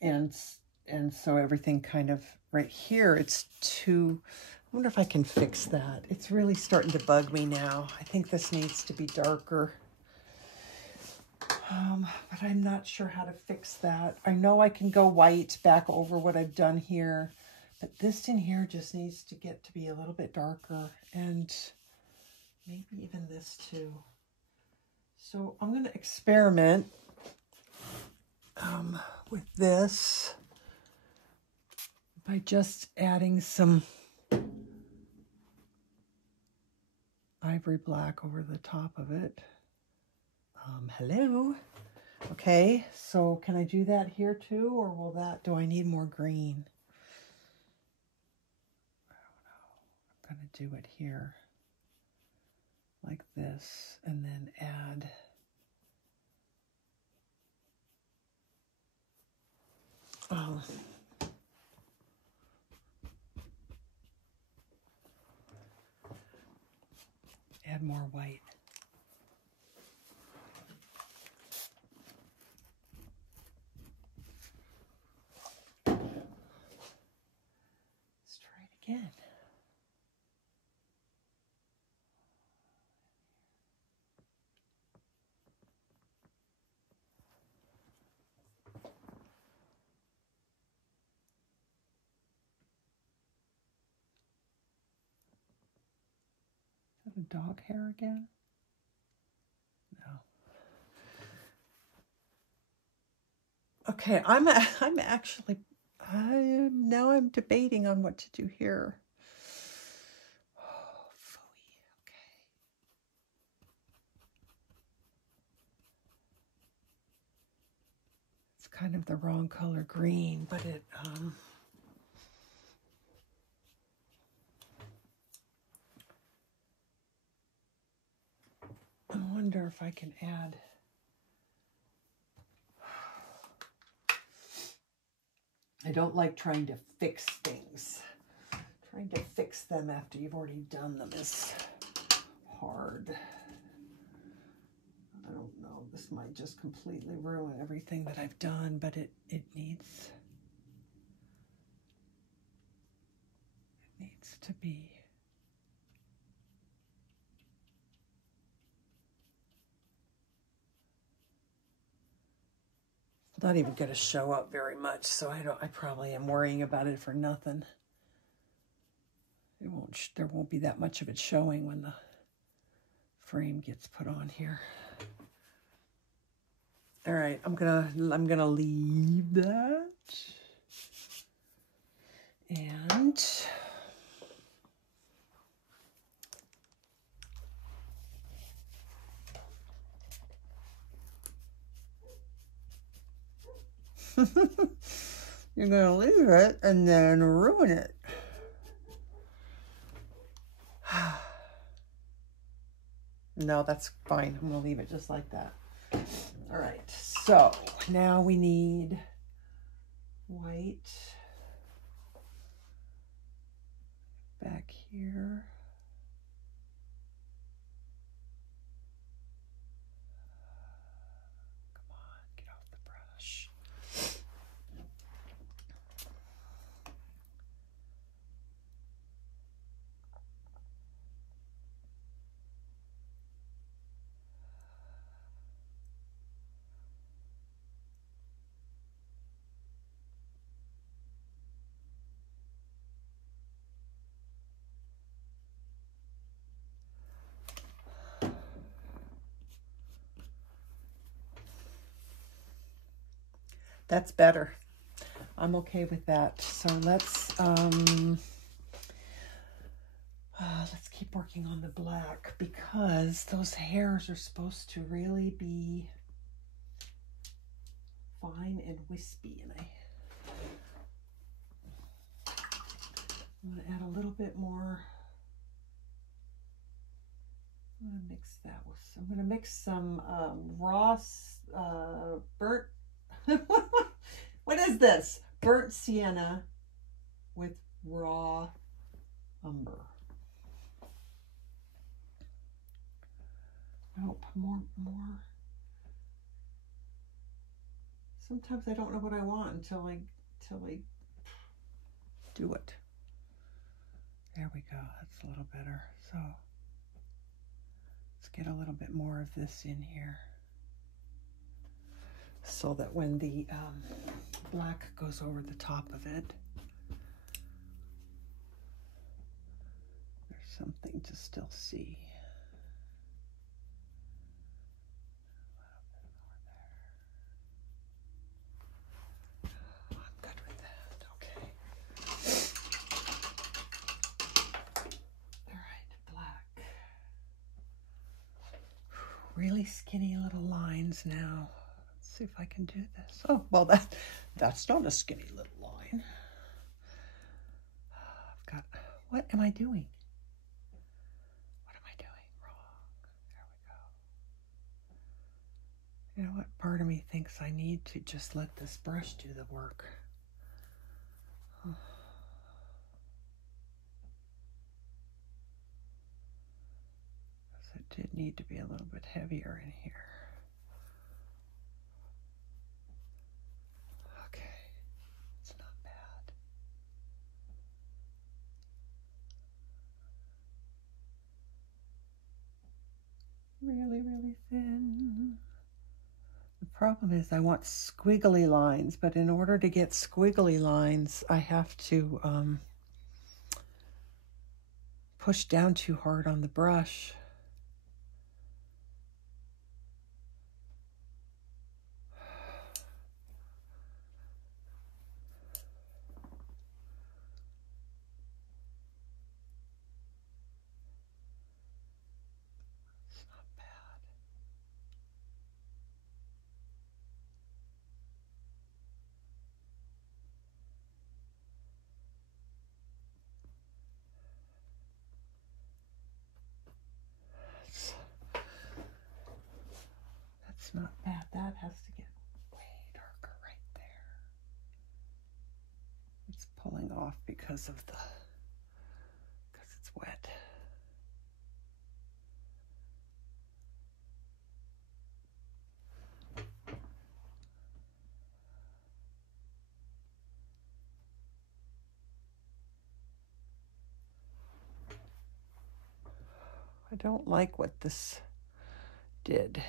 And so everything kind of right here, it's too, I wonder if I can fix that. It's really starting to bug me now. I think this needs to be darker. But I'm not sure how to fix that. I know I can go white back over what I've done here, but this in here just needs to get to be a little bit darker, and maybe even this too. So I'm going to experiment with this by just adding some Ivory Black over the top of it. Hello. Okay, so can I do that here too, or do I need more green? I don't know. I'm going to do it here like this, and then add add more white. Let's try it again. Is that a dog hair again? No. Okay, now I'm debating on what to do here. Oh, phooey. Okay. It's kind of the wrong color green, but it I wonder if I can add. I don't like trying to fix things. Trying to fix them after you've already done them is hard. I don't know. This might just completely ruin everything that I've done, but it needs to be. not even going to show up very much, so I probably am worrying about it for nothing. There won't be that much of it showing when the frame gets put on here. All right, I'm gonna leave that. And you're gonna leave it and then ruin it. No, that's fine. I'm gonna leave it just like that. All right, so now we need white back here. Come on, get off the brush. That's better. I'm okay with that. So let's keep working on the black, because those hairs are supposed to really be fine and wispy, and I'm going to add a little bit more. I'm going to mix that with, I'm going to mix some raw burnt, what is this? Burnt sienna with raw umber. Nope, more. Sometimes I don't know what I want until I do it. There we go. That's a little better. So let's get a little bit more of this in here, so that when the black goes over the top of it, there's something to still see. I'm good with that. Okay. All right, black. Really skinny little lines now. See if I can do this. Oh, well, that's not a skinny little line. I've got, what am I doing? What am I doing wrong? There we go. You know what? Part of me thinks I need to just let this brush do the work. Because it did need to be a little bit heavier in here. Really, really thin. The problem is I want squiggly lines, but in order to get squiggly lines, I have to push down too hard on the brush. Not bad. That has to get way darker right there. It's pulling off because it's wet. I don't like what this did.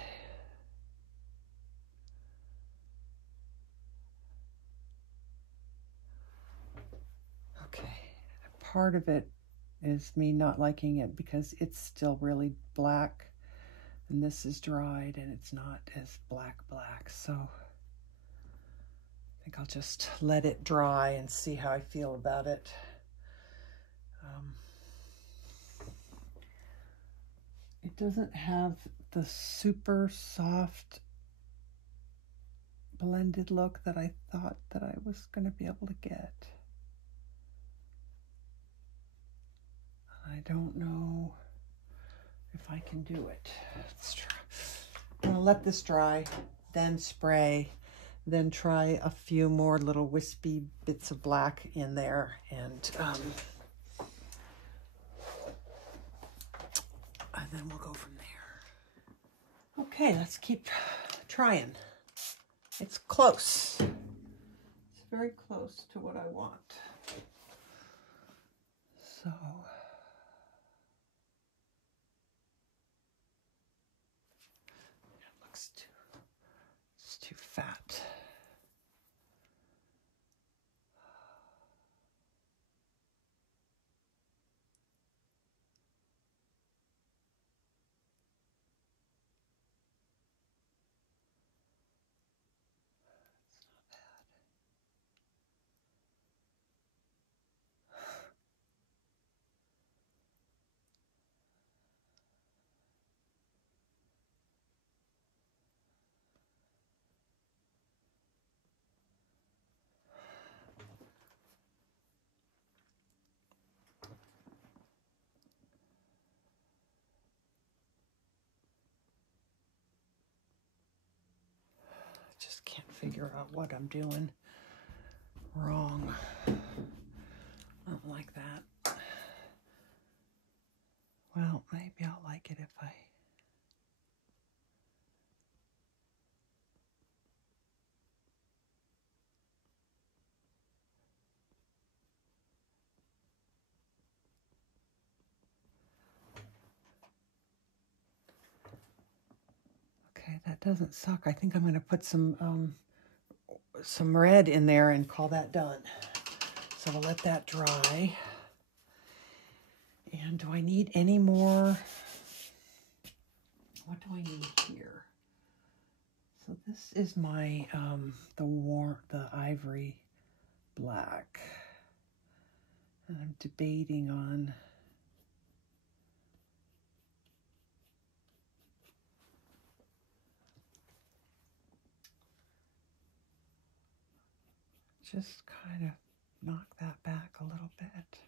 part of it is me not liking it because it's still really black, and this is dried and it's not as black. So I think I'll just let it dry and see how I feel about it. It doesn't have the super soft blended look that I thought that I was going to be able to get. I don't know if I can do it. Let's try. I'm going to let this dry, then spray, then try a few more little wispy bits of black in there, and then we'll go from there. Okay, let's keep trying. It's close. It's very close to what I want. So it looks it's too fat. Just can't figure out what I'm doing wrong. I don't like that. Well, maybe I'll like it if I... Okay, that doesn't suck. I think I'm going to put some red in there and call that done. So we'll let that dry. And do I need any more? What do I need here? So this is my the Ivory Black, and I'm debating on just kind of knock that back a little bit.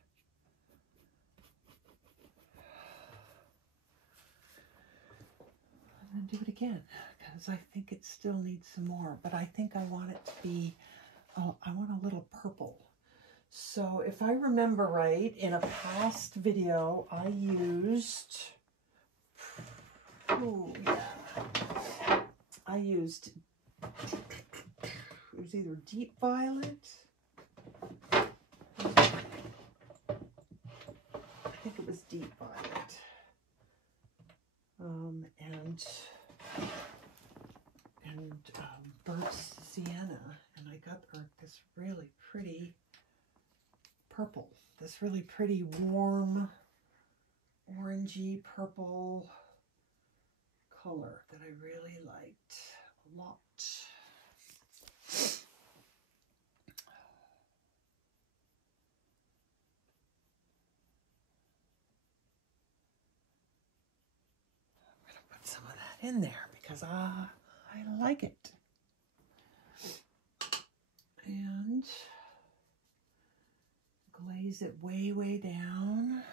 And then do it again, because I think it still needs some more, but I think I want it to be, I want a little purple. So if I remember right, in a past video, I used, it was either deep violet, I think it was deep violet, and burnt sienna, and I got this really pretty purple, this really pretty warm orangey purple color that I really liked a lot. I'm going to put some of that in there because I like it. And glaze it way down.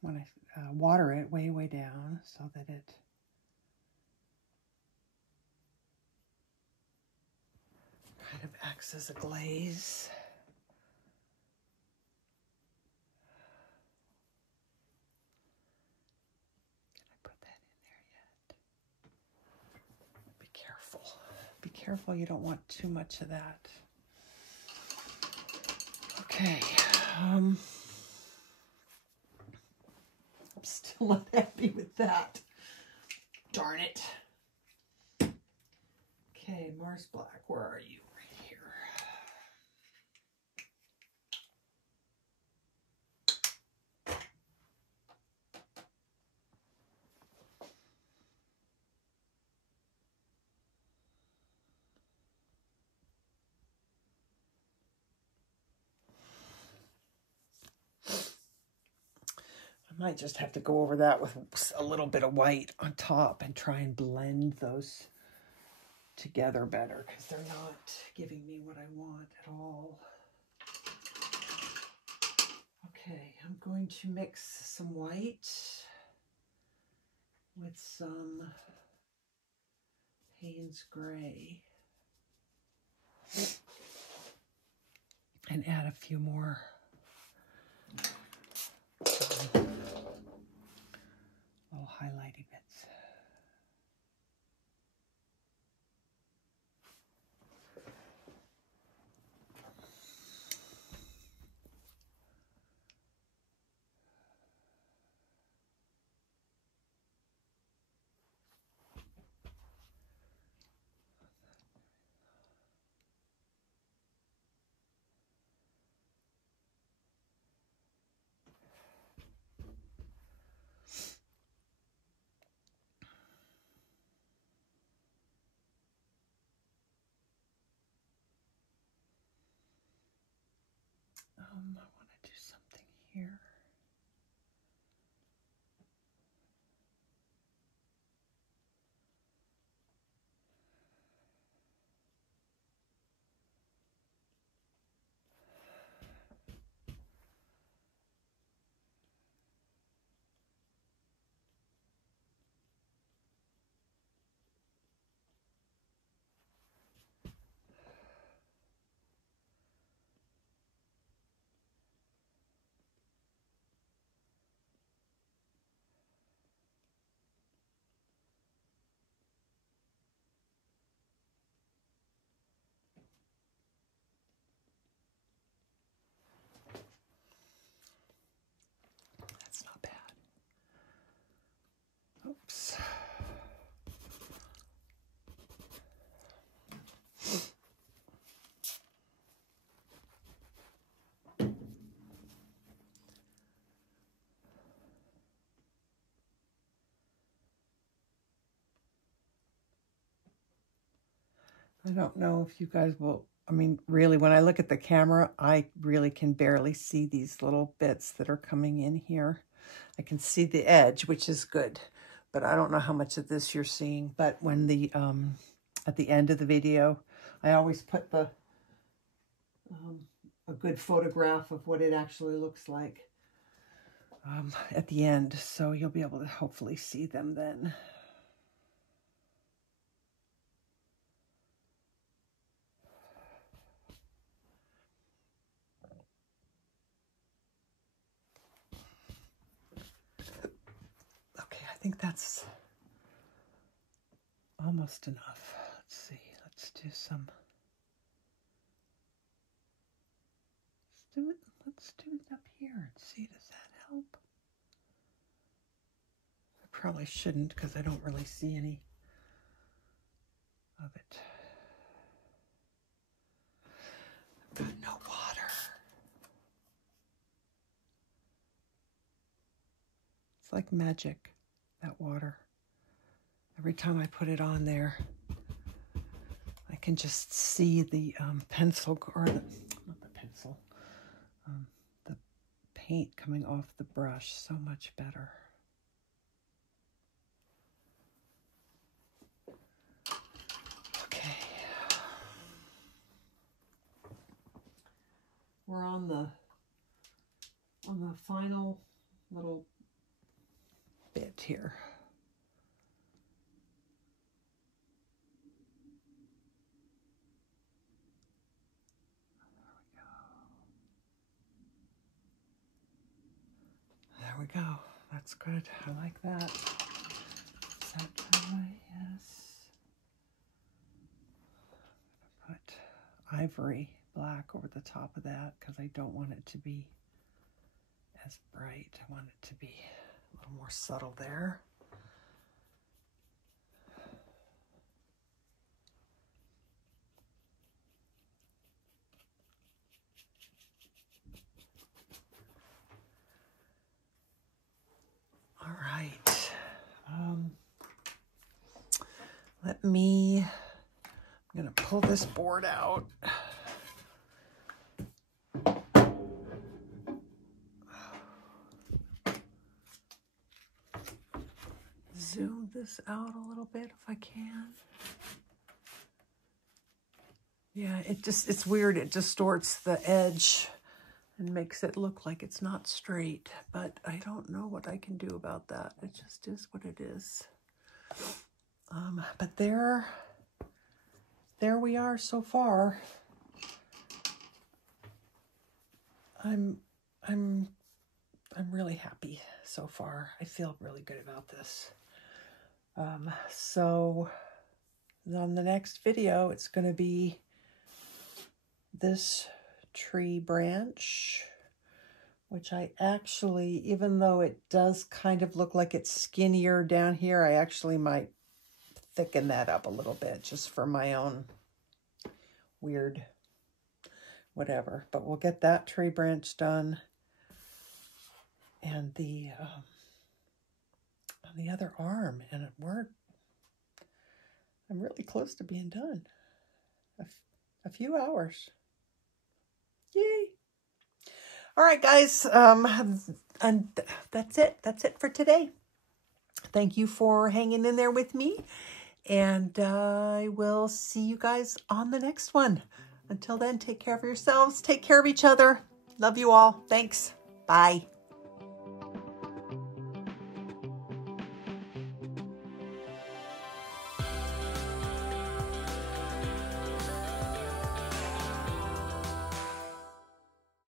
When I water it way down so that it kind of acts as a glaze. Can I put that in there yet? Be careful. Be careful, you don't want too much of that. Okay. I'm still not happy with that. Darn it. Okay, Mars Black, where are you? Right here. might just have to go over that with a little bit of white on top and try and blend those together better, because they're not giving me what I want at all. Okay, I'm going to mix some white with some Payne's gray and add a few more little highlighting bits. I want to do something here. That's not bad. Oops. I don't know if you guys will, I mean, really, when I look at the camera, I really can barely see these little bits that are coming in here. I can see the edge, which is good, but I don't know how much of this you're seeing. But when the, at the end of the video, I always put the, a good photograph of what it actually looks like at the end. So you'll be able to hopefully see them then. I think that's almost enough. Let's see. Let's do some. Let's do it up here and see. Does that help? I probably shouldn't because I don't really see any of it. I've got no water. It's like magic, that water. Every time I put it on there, I can just see the pencil, or the, not the pencil, the paint coming off the brush so much better. Okay. We're on the final little bit here. There we go. That's good. I like that. Is that dry? Yes. I'm gonna put Ivory Black over the top of that because I don't want it to be as bright. I want it to be a little more subtle there. All right. I'm going to pull this board out. zoom this out a little bit if I can. Yeah, it's weird. It distorts the edge and makes it look like it's not straight, but I don't know what I can do about that. It just is what it is. But there we are so far. I'm really happy so far. I feel really good about this. So on the next video, it's going to be this tree branch, which I actually, even though it does kind of look like it's skinnier down here, I actually might thicken that up a little bit just for my own weird whatever. But we'll get that tree branch done. And the on the other arm, and I'm really close to being done. A few hours. Yay! All right, guys. And that's it. That's it for today. Thank you for hanging in there with me, and I will see you guys on the next one. Until then, take care of yourselves. Take care of each other. Love you all. Thanks. Bye.